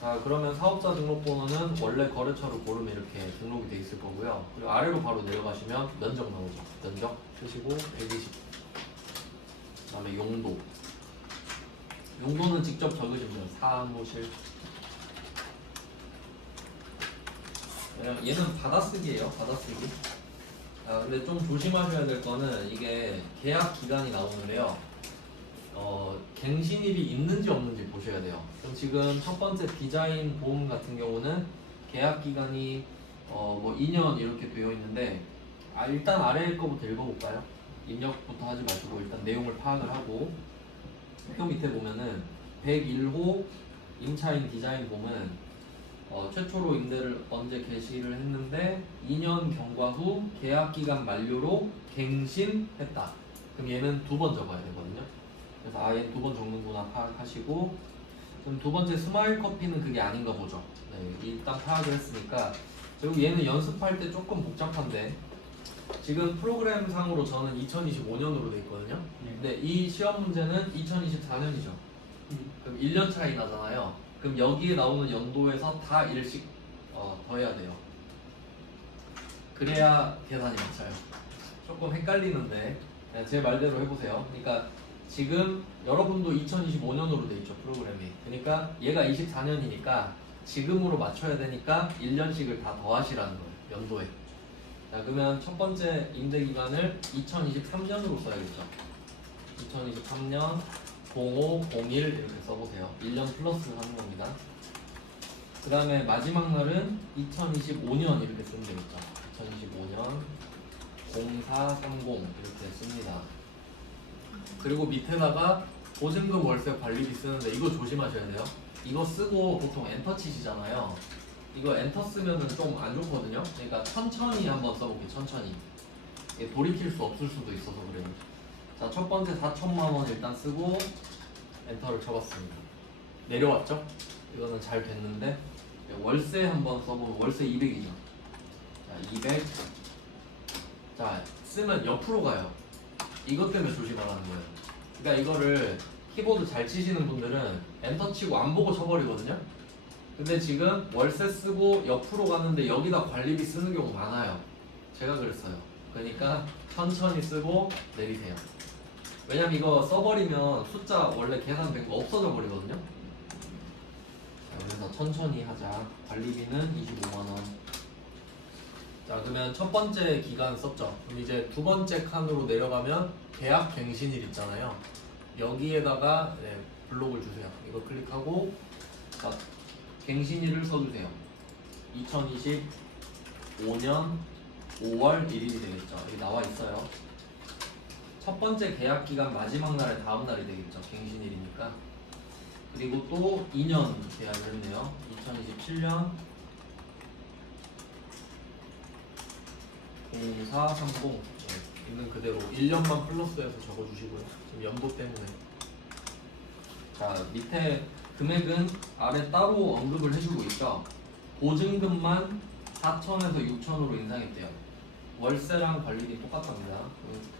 자, 그러면 사업자 등록번호는 원래 거래처로 고르면 이렇게 등록이 돼 있을 거고요. 그리고 아래로 바로 내려가시면 면적 나오죠. 면적 쓰시고 120. 그다음에 용도. 용도는 직접 적으시면 돼요. 사무실. 얘는 받아쓰기예요. 받아쓰기. 근데 좀 조심하셔야 될 거는 이게 계약 기간이 나오는데요. 갱신일이 있는지 없는지 보셔야 돼요. 그럼 지금 첫 번째 디자인 보험 같은 경우는 계약 기간이 뭐 2년 이렇게 되어 있는데, 일단 아래 거부터 읽어볼까요? 입력부터 하지 마시고 일단 내용을 파악을 하고, 표 밑에 보면은 101호 임차인 디자인 봄은 최초로 임대를 언제 개시를 했는데 2년 경과 후 계약 기간 만료로 갱신했다. 그럼 얘는 두 번 적어야 되거든요. 그래서 얘는 두 번 적는구나 파악하시고, 그럼 두 번째 스마일 커피는 그게 아닌가 보죠. 네, 일단 파악을 했으니까. 그리고 얘는 연습할 때 조금 복잡한데 지금 프로그램 상으로 저는 2025년으로 돼 있거든요. 네. 근데 이 시험 문제는 2024년이죠. 그럼 1년 차이 나잖아요. 그럼 여기에 나오는 연도에서 다 1씩 더해야 돼요. 그래야 계산이 맞아요. 조금 헷갈리는데 그냥 제 말대로 해보세요. 그러니까 지금 여러분도 2025년으로 돼 있죠, 프로그램이. 그러니까 얘가 24년이니까 지금으로 맞춰야 되니까 1년씩을 다 더하시라는 거예요, 연도에. 자, 그러면 첫 번째 임대 기간을 2023년으로 써야겠죠. 2023년 05, 01 이렇게 써보세요. 1년 플러스 하는 겁니다. 그 다음에 마지막 날은 2025년 이렇게 쓰면 되겠죠. 2025년 0430 이렇게 씁니다. 그리고 밑에다가 보증금 월세 관리비 쓰는데 이거 조심하셔야 돼요. 이거 쓰고 보통 엔터 치시잖아요. 이거 엔터 쓰면은 좀 안 좋거든요. 그러니까 천천히 한번 써볼게요. 천천히. 이게 돌이킬 수 없을 수도 있어서 그래요. 자, 첫 번째 4천만 원 일단 쓰고 엔터를 쳐봤습니다. 내려왔죠? 이거는 잘 됐는데 월세 한번 써보면 월세 200이죠. 자, 200. 자, 쓰면 옆으로 가요. 이것 때문에 조심하라는 거예요. 그러니까 이거를 키보드 잘 치시는 분들은 엔터 치고 안 보고 쳐버리거든요. 근데 지금 월세 쓰고 옆으로 가는데 여기다 관리비 쓰는 경우 많아요. 제가 그랬어요. 그러니까 천천히 쓰고 내리세요. 왜냐면 이거 써버리면 숫자 원래 계산된 거 없어져 버리거든요. 자, 그래서 천천히 하자. 관리비는 25만원. 자, 그러면 첫 번째 기간 썼죠. 그럼 이제 두 번째 칸으로 내려가면 계약 갱신일 있잖아요. 여기에다가 블록을 주세요. 이거 클릭하고, 자, 갱신일을 써주세요. 2025년 5월 1일이 되겠죠. 여기 나와 있어요. 첫 번째 계약 기간 마지막 날에 다음 날이 되겠죠. 갱신일이니까. 그리고 또 2년 계약을 했네요. 2027년 0430 있는 그대로 1년만 플러스해서 적어주시고요. 지금 연도 때문에. 자, 밑에 금액은 아래 따로 언급을 해주고 있죠. 보증금만 4천에서 6천으로 인상했대요. 월세랑 관리비 똑같답니다.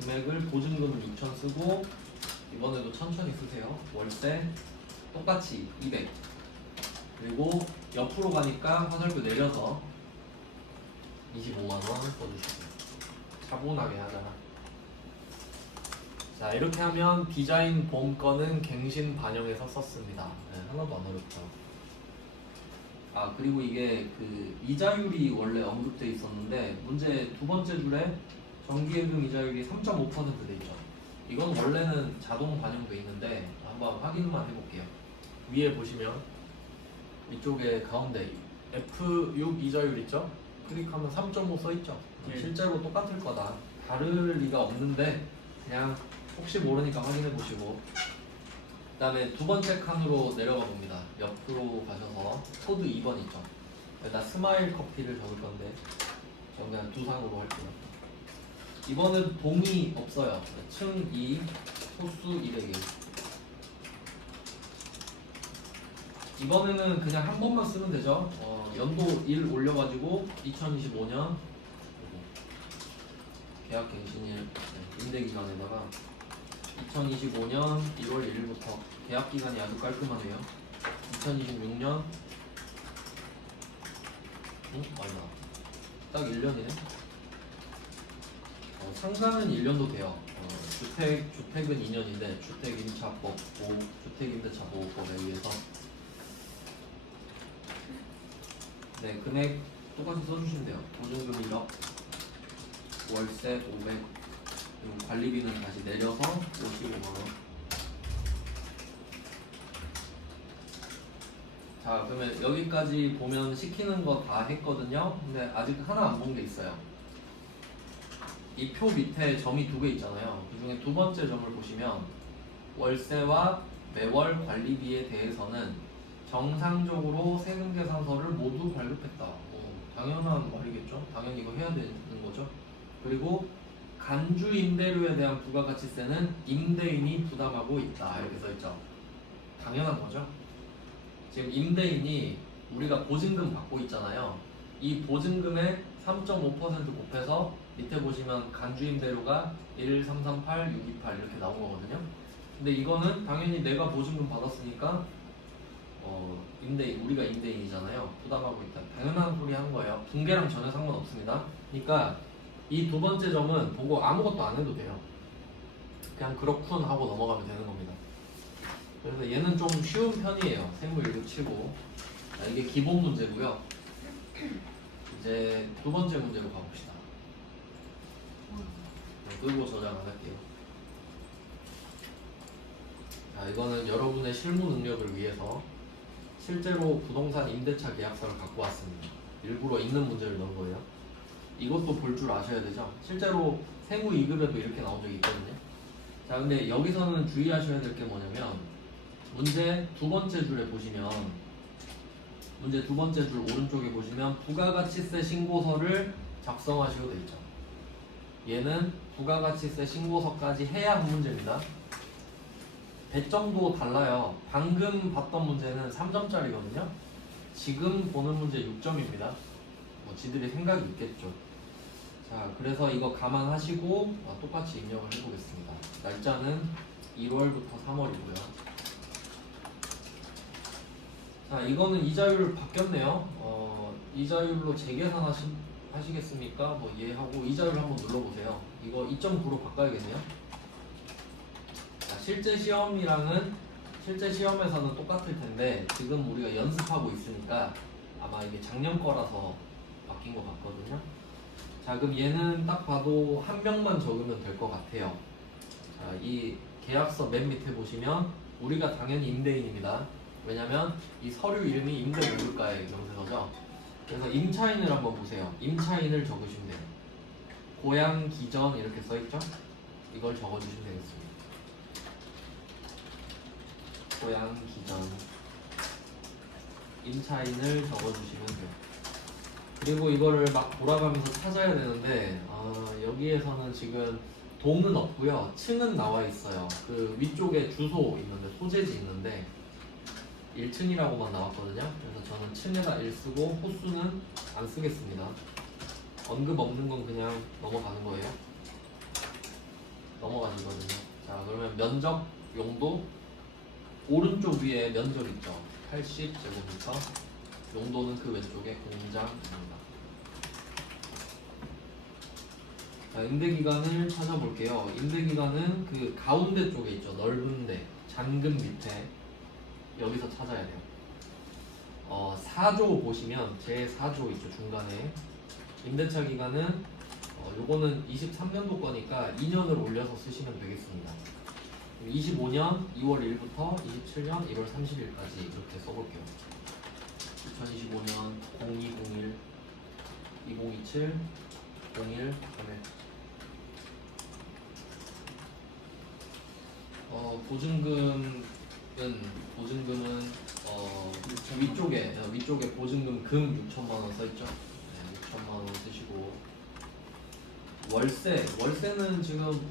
금액을 보증금을 6천 쓰고 이번에도 천천히 쓰세요. 월세 똑같이 200. 그리고 옆으로 가니까 화살표 내려서 25만원 써주시고요. 차분하게 하잖아. 자, 이렇게 하면 디자인 봄 거는 갱신 반영해서 썼습니다. 네, 하나도 안 어렵죠. 아, 그리고 이게 그 이자율이 원래 언급돼 있었는데 문제 두 번째 줄에 정기예금 이자율이 3.5% 돼 있죠. 이건 원래는 자동 반영돼 있는데 한번 확인만 해볼게요. 위에 보시면 이쪽에 가운데 F6 이자율 있죠? 클릭하면 3.5 써있죠. 네. 실제로 똑같을 거다. 다를 리가 없는데 그냥 혹시 모르니까 확인해 보시고. 그 다음에 두 번째 칸으로 내려가 봅니다. 옆으로 가셔서 코드 2번 있죠. 여기다 스마일 커피를 적을 건데 저는 그냥 두상으로 할게요. 이번은 동이 없어요. 층 2, 호수 201. 이번에는 그냥 한 번만 쓰면 되죠. 연도 1 올려가지고 2025년 계약 갱신일 임대 기간에다가 2025년 1월 1일부터 계약 기간이 아주 깔끔하네요. 2026년 아니다. 딱 1년이네. 상가는 1년도 돼요. 주택은 2년인데 주택임차법, 주택임대차 보호법에 의해서 네, 금액 똑같이 써주시면 돼요. 보증금 1억, 월세 500, 그리고 관리비는 다시 내려서 55만원. 자, 그러면 여기까지 보면 시키는 거 다 했거든요. 근데 아직 하나 안 본 게 있어요. 이 표 밑에 점이 두 개 있잖아요. 그 중에 두 번째 점을 보시면 월세와 매월 관리비에 대해서는 정상적으로 세금계산서를 모두 발급했다. 당연한 말이겠죠. 당연히 이거 해야 되는 거죠. 그리고 간주 임대료에 대한 부가가치세는 임대인이 부담하고 있다. 이렇게 써있죠. 당연한 거죠. 지금 임대인이 우리가 보증금 받고 있잖아요. 이 보증금의 3.5% 곱해서 밑에 보시면 간주 임대료가 1, 3, 3, 8, 6, 2, 8 이렇게 나온 거거든요. 근데 이거는 당연히 내가 보증금 받았으니까 우리가 임대인이잖아요. 부담하고 있다. 당연한 소리 하는 거예요. 붕괴랑 전혀 상관없습니다. 그러니까 이 두 번째 점은 보고 아무것도 안 해도 돼요. 그냥 그렇군 하고 넘어가면 되는 겁니다. 그래서 얘는 좀 쉬운 편이에요. 생물 1급 치고. 자, 이게 기본 문제고요. 이제 두 번째 문제로 가봅시다. 끄고 저장 안 할게요. 자, 이거는 여러분의 실무 능력을 위해서 실제로 부동산 임대차 계약서를 갖고 왔습니다. 일부러 있는 문제를 넣은 거예요. 이것도 볼 줄 아셔야 되죠. 실제로 세무 2급에도 이렇게 나온 적이 있거든요. 자, 근데 여기서는 주의하셔야 될 게 뭐냐면 문제 두 번째 줄에 보시면 문제 두 번째 줄 오른쪽에 보시면 부가가치세 신고서를 작성하시고 돼 있죠. 얘는 부가가치세 신고서까지 해야 한 문제입니다. 배점도 달라요. 방금 봤던 문제는 3점짜리거든요. 지금 보는 문제 6점입니다. 뭐 지들이 생각이 있겠죠. 자, 그래서 이거 감안하시고 똑같이 입력을 해보겠습니다. 날짜는 1월부터 3월이고요. 자, 이거는 이자율 바뀌었네요. 이자율로 재계산하시겠습니까? 뭐 이해하고 이자율 한번 눌러보세요. 이거 2.9로 바꿔야겠네요. 자, 실제 시험에서는 똑같을 텐데 지금 우리가 연습하고 있으니까 아마 이게 작년 거라서 바뀐 것 같거든요. 자, 그럼 얘는 딱 봐도 한 명만 적으면 될 것 같아요. 자, 이 계약서 맨 밑에 보시면 우리가 당연히 임대인입니다. 왜냐면 이 서류 이름이 임대물가의 명세서죠. 그래서 임차인을 한번 보세요. 임차인을 적으시면 돼요. 고향 기전 이렇게 써있죠? 이걸 적어주시면 되겠습니다. 고향 기전 임차인을 적어주시면 돼요. 그리고 이거를 막 돌아가면서 찾아야 되는데 여기에서는 지금 동은 없고요. 층은 나와 있어요. 그 위쪽에 주소 있는데 소재지 있는데 1층이라고만 나왔거든요. 그래서 저는 층에다 1 쓰고 호수는 안 쓰겠습니다. 언급 없는 건 그냥 넘어가는 거예요. 넘어가지거든요. 자, 그러면 면적 용도 오른쪽 위에 면적 있죠. 80제곱미터. 용도는 그 왼쪽에 공장입니다. 자, 임대기간을 찾아볼게요. 임대기간은 그 가운데 쪽에 있죠. 넓은데 잔금 밑에 여기서 찾아야 돼요. 4조 보시면 제4조 있죠. 중간에 임대차 기간은 요거는 23년도 거니까 2년을 올려서 쓰시면 되겠습니다. 25년 2월 1일부터 27년 1월 30일까지 이렇게 써볼게요. 2025년 0201 2027 01 3일 보증금은 위쪽에 보증금 금 6천만원 써있죠. 네, 6천만원 쓰시고 월세는 지금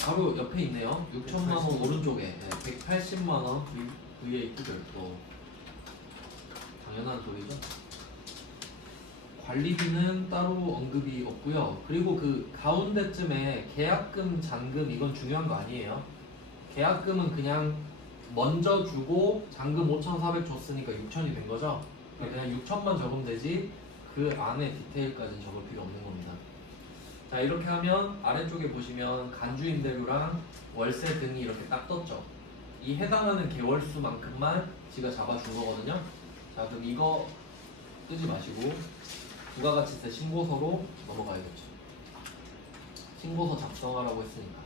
바로 옆에 있네요. 6천만원 오른쪽에 180만원 VAT 별도. 당연한 소리죠. 관리비는 따로 언급이 없고요. 그리고 그 가운데쯤에 계약금, 잔금 이건 중요한 거 아니에요. 계약금은 그냥 먼저 주고 잔금 5,400 줬으니까 6천이 된 거죠. 그냥 6천만 적으면 되지 그 안에 디테일까지는 적을 필요 없는 겁니다. 자, 이렇게 하면 아래쪽에 보시면 간주임대료랑 월세 등이 이렇게 딱 떴죠. 이 해당하는 개월수만큼만 지가 잡아준 거거든요. 자, 그럼 이거 뜨지 마시고 부가가치세 신고서로 넘어가야겠죠. 신고서 작성하라고 했으니까.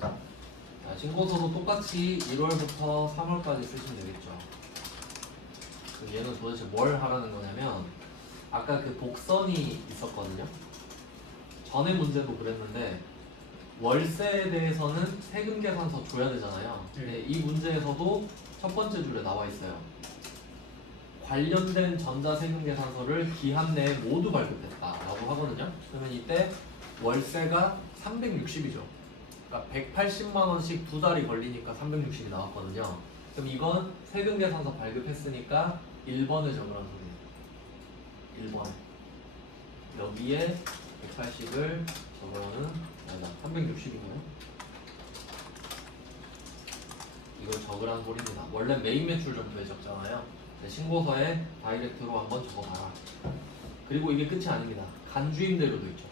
자, 신고서도 똑같이 1월부터 3월까지 쓰시면 되겠죠. 그럼 얘는 도대체 뭘 하라는 거냐면 아까 그 복선이 있었거든요. 전에 문제도 그랬는데 월세에 대해서는 세금 계산서 줘야 되잖아요. 근데 이 문제에서도 첫 번째 줄에 나와 있어요. 관련된 전자세금 계산서를 기한 내에 모두 발급했다라고 하거든요. 그러면 이때 월세가 360이죠. 그러니까 180만 원씩 두 달이 걸리니까 360이 나왔거든요. 그럼 이건 세금 계산서 발급했으니까 1번에 적으라는 소리예요. 1번에 여기에 180을 적으면 360이고요. 이걸 적으라는 소리입니다. 원래 메인 매출 정도에 적잖아요. 신고서에 다이렉트로 한번 적어봐라. 그리고 이게 끝이 아닙니다. 간주임대료도 있죠.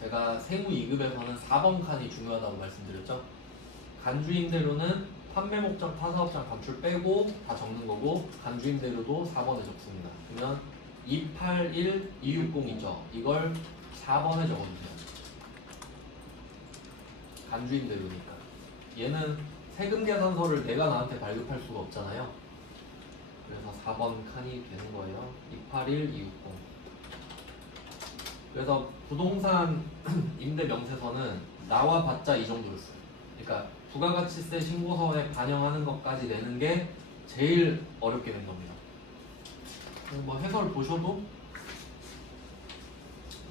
제가 세무 2급에서는 4번 칸이 중요하다고 말씀드렸죠. 간주임대료는 판매 목적 타사업장 감출 빼고 다 적는 거고, 간주임대료도 4번에 적습니다. 그러면 281, 260 있죠. 이걸 4번에 적어주세요. 간주임대료니까. 얘는 세금 계산서를 내가 나한테 발급할 수가 없잖아요. 그래서 4번 칸이 되는 거예요. 281, 260. 그래서 부동산 임대 명세서는 나와봤자 이 정도를 써요. 그러니까 부가가치세 신고서에 반영하는 것까지 내는 게 제일 어렵게 된 겁니다. 뭐 해설 보셔도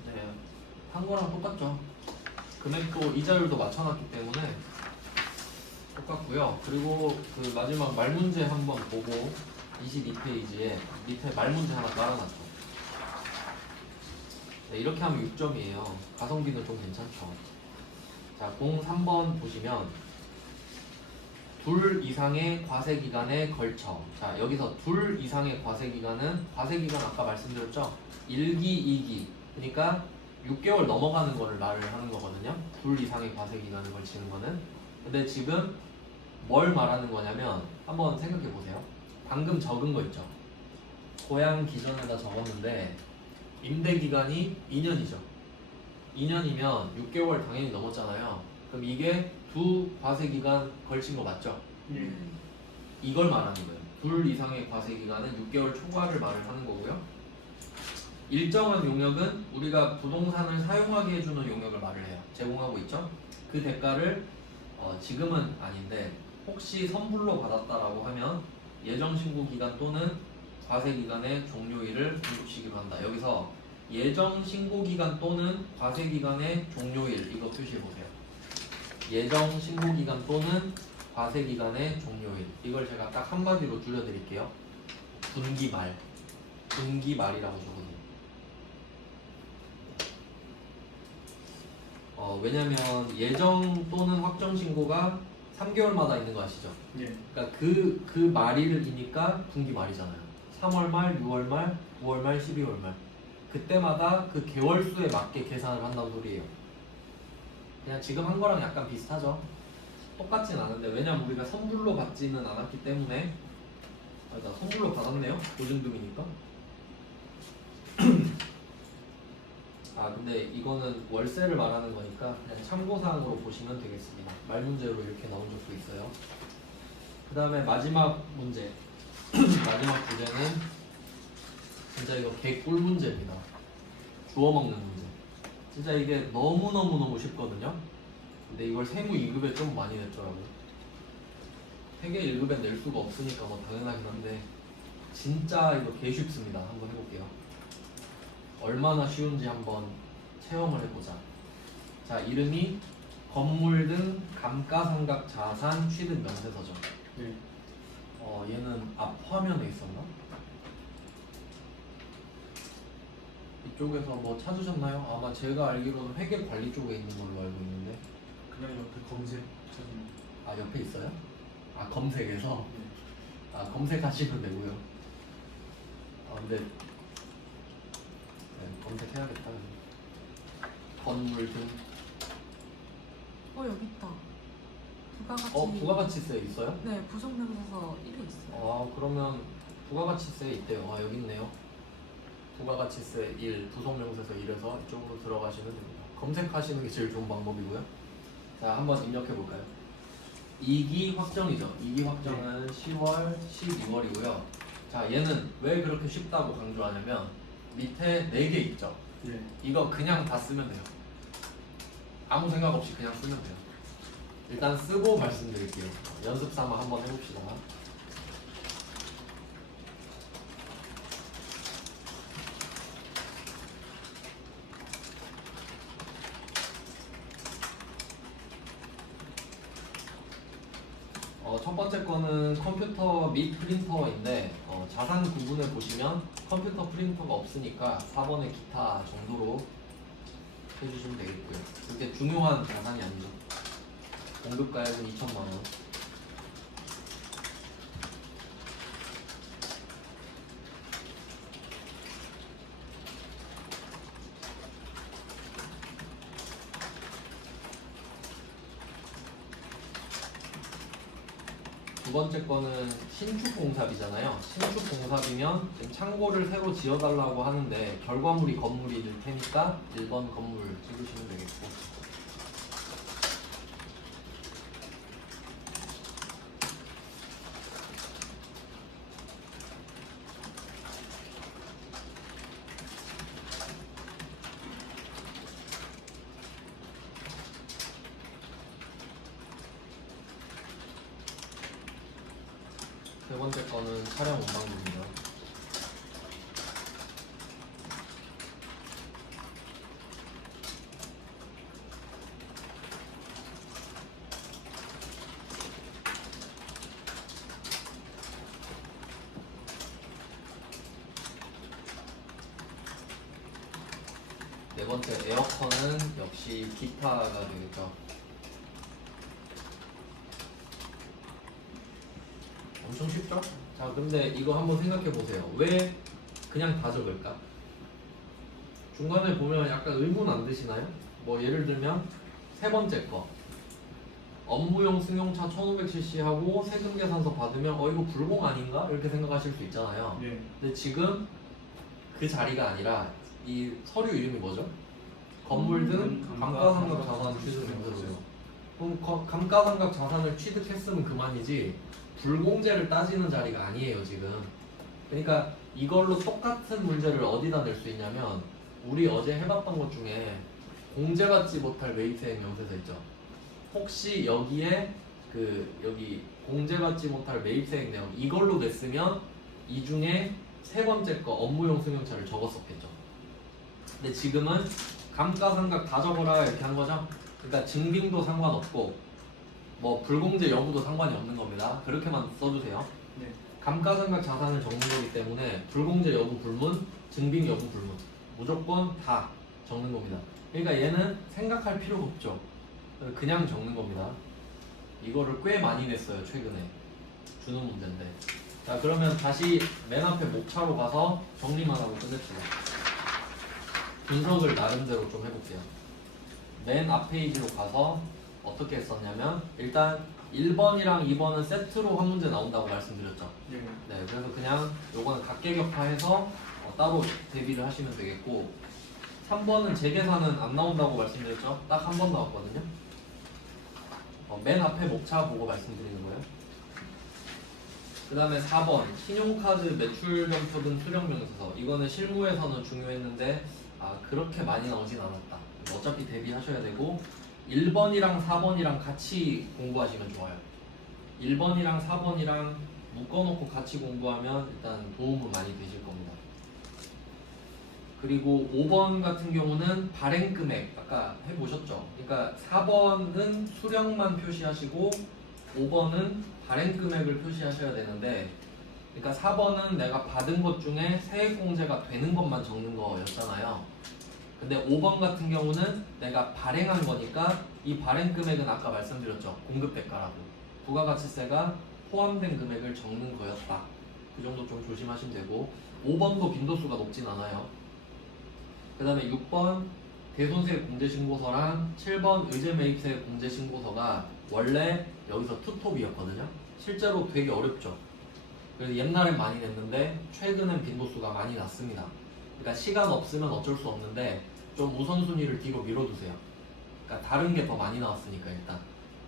네, 한 거랑 똑같죠. 금액도 이자율도 맞춰놨기 때문에 똑같고요. 그리고 그 마지막 말문제 한번 보고 22페이지에 밑에 말문제 하나 깔아놨죠. 네, 이렇게 하면 6점이에요. 가성비는 좀 괜찮죠. 자, 03번 보시면 둘 이상의 과세기간에 걸쳐. 자, 여기서 둘 이상의 과세기간은 과세기간 아까 말씀드렸죠? 1기, 2기. 그러니까 6개월 넘어가는 거를 말을 하는 거거든요. 둘 이상의 과세기간을 걸치는 거는. 근데 지금 뭘 말하는 거냐면 한번 생각해 보세요. 방금 적은 거 있죠? 고양 기전에다 적었는데 임대기간이 2년이죠. 2년이면 6개월 당연히 넘었잖아요. 그럼 이게 두 과세기간 걸친 거 맞죠? 예. 이걸 말하는 거예요. 둘 이상의 과세기간은 6개월 초과를 말을 하는 거고요. 일정한 용역은 우리가 부동산을 사용하게 해주는 용역을 말을 해요. 제공하고 있죠. 그 대가를 지금은 아닌데 혹시 선불로 받았다라고 하면 예정신고기간 또는 과세기간의 종료일을 공급시키로 한다. 여기서 예정신고기간 또는 과세기간의 종료일 이거 표시해보세요. 예정신고기간 또는 과세기간의 종료일 이걸 제가 딱 한마디로 줄여드릴게요. 분기말 분기말이라고 적어요. 왜냐면 예정 또는 확정 신고가 3개월마다 있는 거 아시죠? 예. 그러니까 그 말일이니까 분기 말이잖아요. 3월 말, 6월 말, 9월 말, 12월 말. 그때마다 그 개월 수에 맞게 계산을 한다는 소리예요. 그냥 지금 한 거랑 약간 비슷하죠. 똑같진 않은데 왜냐면 우리가 선불로 받지는 않았기 때문에 나 선불로 받았네요. 보증금이니까. 아 근데 이거는 월세를 말하는 거니까 그냥 참고사항으로 보시면 되겠습니다. 말문제로 이렇게 나온 적도 있어요. 그 다음에 마지막 문제 마지막 주제는 진짜 이거 개꿀 문제입니다. 주워 먹는 문제. 진짜 이게 너무너무 쉽거든요. 근데 이걸 세무 2급에 좀 많이 냈더라고요. 세계 1급에 낼 수가 없으니까 뭐 당연하긴 한데 진짜 이거 개 쉽습니다. 한번 해볼게요. 얼마나 쉬운지 한번 체험을 해보자. 자, 이름이 건물 등 감가상각 자산 취득 명세서죠. 예. 얘는 앞 화면에 있었나? 이쪽에서 뭐 찾으셨나요? 아마 제가 알기로는 회계관리 쪽에 있는 걸로 알고 있는데. 그냥 옆에 검색 찾으면. 아, 옆에 있어요? 아, 검색에서? 예. 아, 검색하시면 되고요. 아, 근데 검색해야겠다. 건물 등. 여기 있다. 부가가치. 부가가치세 있어요? 네, 부속명세서 1에 있어요. 아, 그러면 부가가치세 있대요. 아, 여기 있네요. 부가가치세 1, 부속명세서 1에서 이쪽으로 들어가시면 됩니다. 검색하시는 게 제일 좋은 방법이고요. 자, 한번 입력해 볼까요? 2기 확정이죠. 2기 확정은 10월, 12월이고요. 자, 얘는 왜 그렇게 쉽다고 강조하냐면 밑에 4개 있죠. 예. 이거 그냥 다 쓰면 돼요. 아무 생각 없이 그냥 쓰면 돼요. 일단 쓰고 말씀드릴게요. 연습 삼아 한번 해봅시다. 첫 번째 거는 컴퓨터 및 프린터인데 자산 구분을 보시면 컴퓨터 프린터가 없으니까 4번의 기타 정도로 해주시면 되겠고요. 그렇게 중요한 자산이 아니죠. 공급가액은 2천만 원. 두 번째 거는 신축 공사비잖아요. 신축 공사비면 지금 창고를 새로 지어달라고 하는데 결과물이 건물이 될 테니까 1번 건물 찍으시면 되겠고, 세 번째 거는 촬영 운반비입니다. 네 번째 에어컨은 역시 기타가 되겠죠. 엄청 쉽죠? 자, 근데 이거 한번 생각해 보세요. 왜 그냥 다 적을까? 중간에 보면 약간 의문 안 드시나요? 뭐 예를 들면 세 번째 거 업무용 승용차 1500cc 하고 세금 계산서 받으면 이거 불공 아닌가? 이렇게 생각하실 수 있잖아요. 예. 근데 지금 그 자리가 아니라 이 서류 이름이 뭐죠? 건물 등 감가상각 자산 취득 명세서요. 그럼 감가상각 자산을 취득했으면 그만이지 불공제를 따지는 자리가 아니에요 지금. 그러니까 이걸로 똑같은 문제를 어디다 낼 수 있냐면 우리 어제 해봤던 것 중에 공제받지 못할 매입세액 명세서 있죠. 혹시 여기에 여기 공제받지 못할 매입세액 내용 이걸로 냈으면 이 중에 세 번째 거 업무용 승용차를 적었었겠죠. 근데 지금은 감가상각 다 적어라 이렇게 한 거죠. 그러니까 증빙도 상관없고 뭐 불공제 여부도 상관이 없는 겁니다. 그렇게만 써주세요. 네. 감가상각 자산을 적는 거기 때문에 불공제 여부 불문, 증빙 여부 불문 무조건 다 적는 겁니다. 그러니까 얘는 생각할 필요가 없죠. 그냥 적는 겁니다. 이거를 꽤 많이 냈어요 최근에. 주는 문제인데. 자, 그러면 다시 맨 앞에 목차로 가서 정리만 하고 끝냅시다. 분석을 나름대로 좀 해볼게요. 맨 앞 페이지로 가서 어떻게 했었냐면 일단 1번이랑 2번은 세트로 한 문제 나온다고 말씀드렸죠. 예. 네, 그래서 그냥 요거는 각계격파해서 따로 대비를 하시면 되겠고, 3번은 재계산은 안 나온다고 말씀드렸죠. 딱 한 번 나왔거든요. 맨 앞에 목차 보고 말씀드리는 거예요. 그 다음에 4번 신용카드 매출점표 등 수령명세서. 이거는 실무에서는 중요했는데 그렇게 많이 나오진 않았다. 어차피 대비하셔야 되고 1번이랑 4번이랑 같이 공부하시면 좋아요. 1번이랑 4번이랑 묶어놓고 같이 공부하면 일단 도움은 많이 되실 겁니다. 그리고 5번 같은 경우는 발행금액 아까 해보셨죠? 그러니까 4번은 수령만 표시하시고 5번은 발행금액을 표시하셔야 되는데, 그러니까 4번은 내가 받은 것 중에 세액공제가 되는 것만 적는 거였잖아요. 근데 5번 같은 경우는 내가 발행한 거니까 이 발행 금액은 아까 말씀드렸죠. 공급대가라고. 부가가치세가 포함된 금액을 적는 거였다. 그 정도 좀 조심하시면 되고, 5번도 빈도수가 높진 않아요. 그 다음에 6번 대손세 공제신고서랑 7번 의제매입세 공제신고서가 원래 여기서 투톱이었거든요. 실제로 되게 어렵죠. 그래서 옛날엔 많이 냈는데 최근엔 빈도수가 많이 났습니다. 그러니까 시간 없으면 어쩔 수 없는데 좀 우선순위를 뒤로 밀어두세요. 그러니까 다른 게 더 많이 나왔으니까 일단.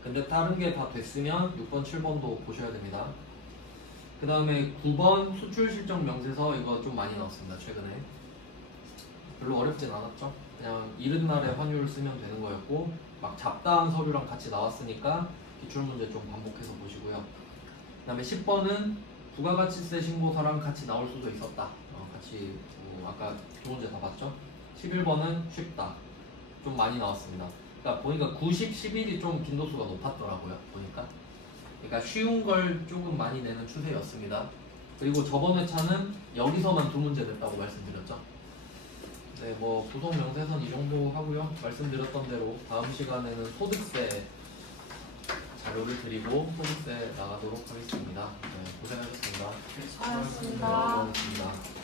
근데 다른 게 다 됐으면 6번, 7번도 보셔야 됩니다. 그 다음에 9번 수출실적 명세서, 이거 좀 많이 나왔습니다 최근에. 별로 어렵진 않았죠. 그냥 이른 날에 환율 쓰면 되는 거였고 막 잡다한 서류랑 같이 나왔으니까 기출문제 좀 반복해서 보시고요. 그 다음에 10번은 부가가치세 신고서랑 같이 나올 수도 있었다. 같이 아까 두 문제 다 봤죠? 11번은 쉽다. 좀 많이 나왔습니다. 그러니까 보니까 90, 11이 좀 빈도수가 높았더라고요. 보니까. 그러니까 쉬운 걸 조금 많이 내는 추세였습니다. 그리고 저번 회차는 여기서만 두 문제 냈다고 말씀드렸죠. 네, 뭐 구속 명세선 이 정도 하고요. 말씀드렸던 대로 다음 시간에는 소득세 자료를 드리고 소득세 나가도록 하겠습니다. 네, 고생하셨습니다. 수고하셨습니다. 네, 고생하셨습니다.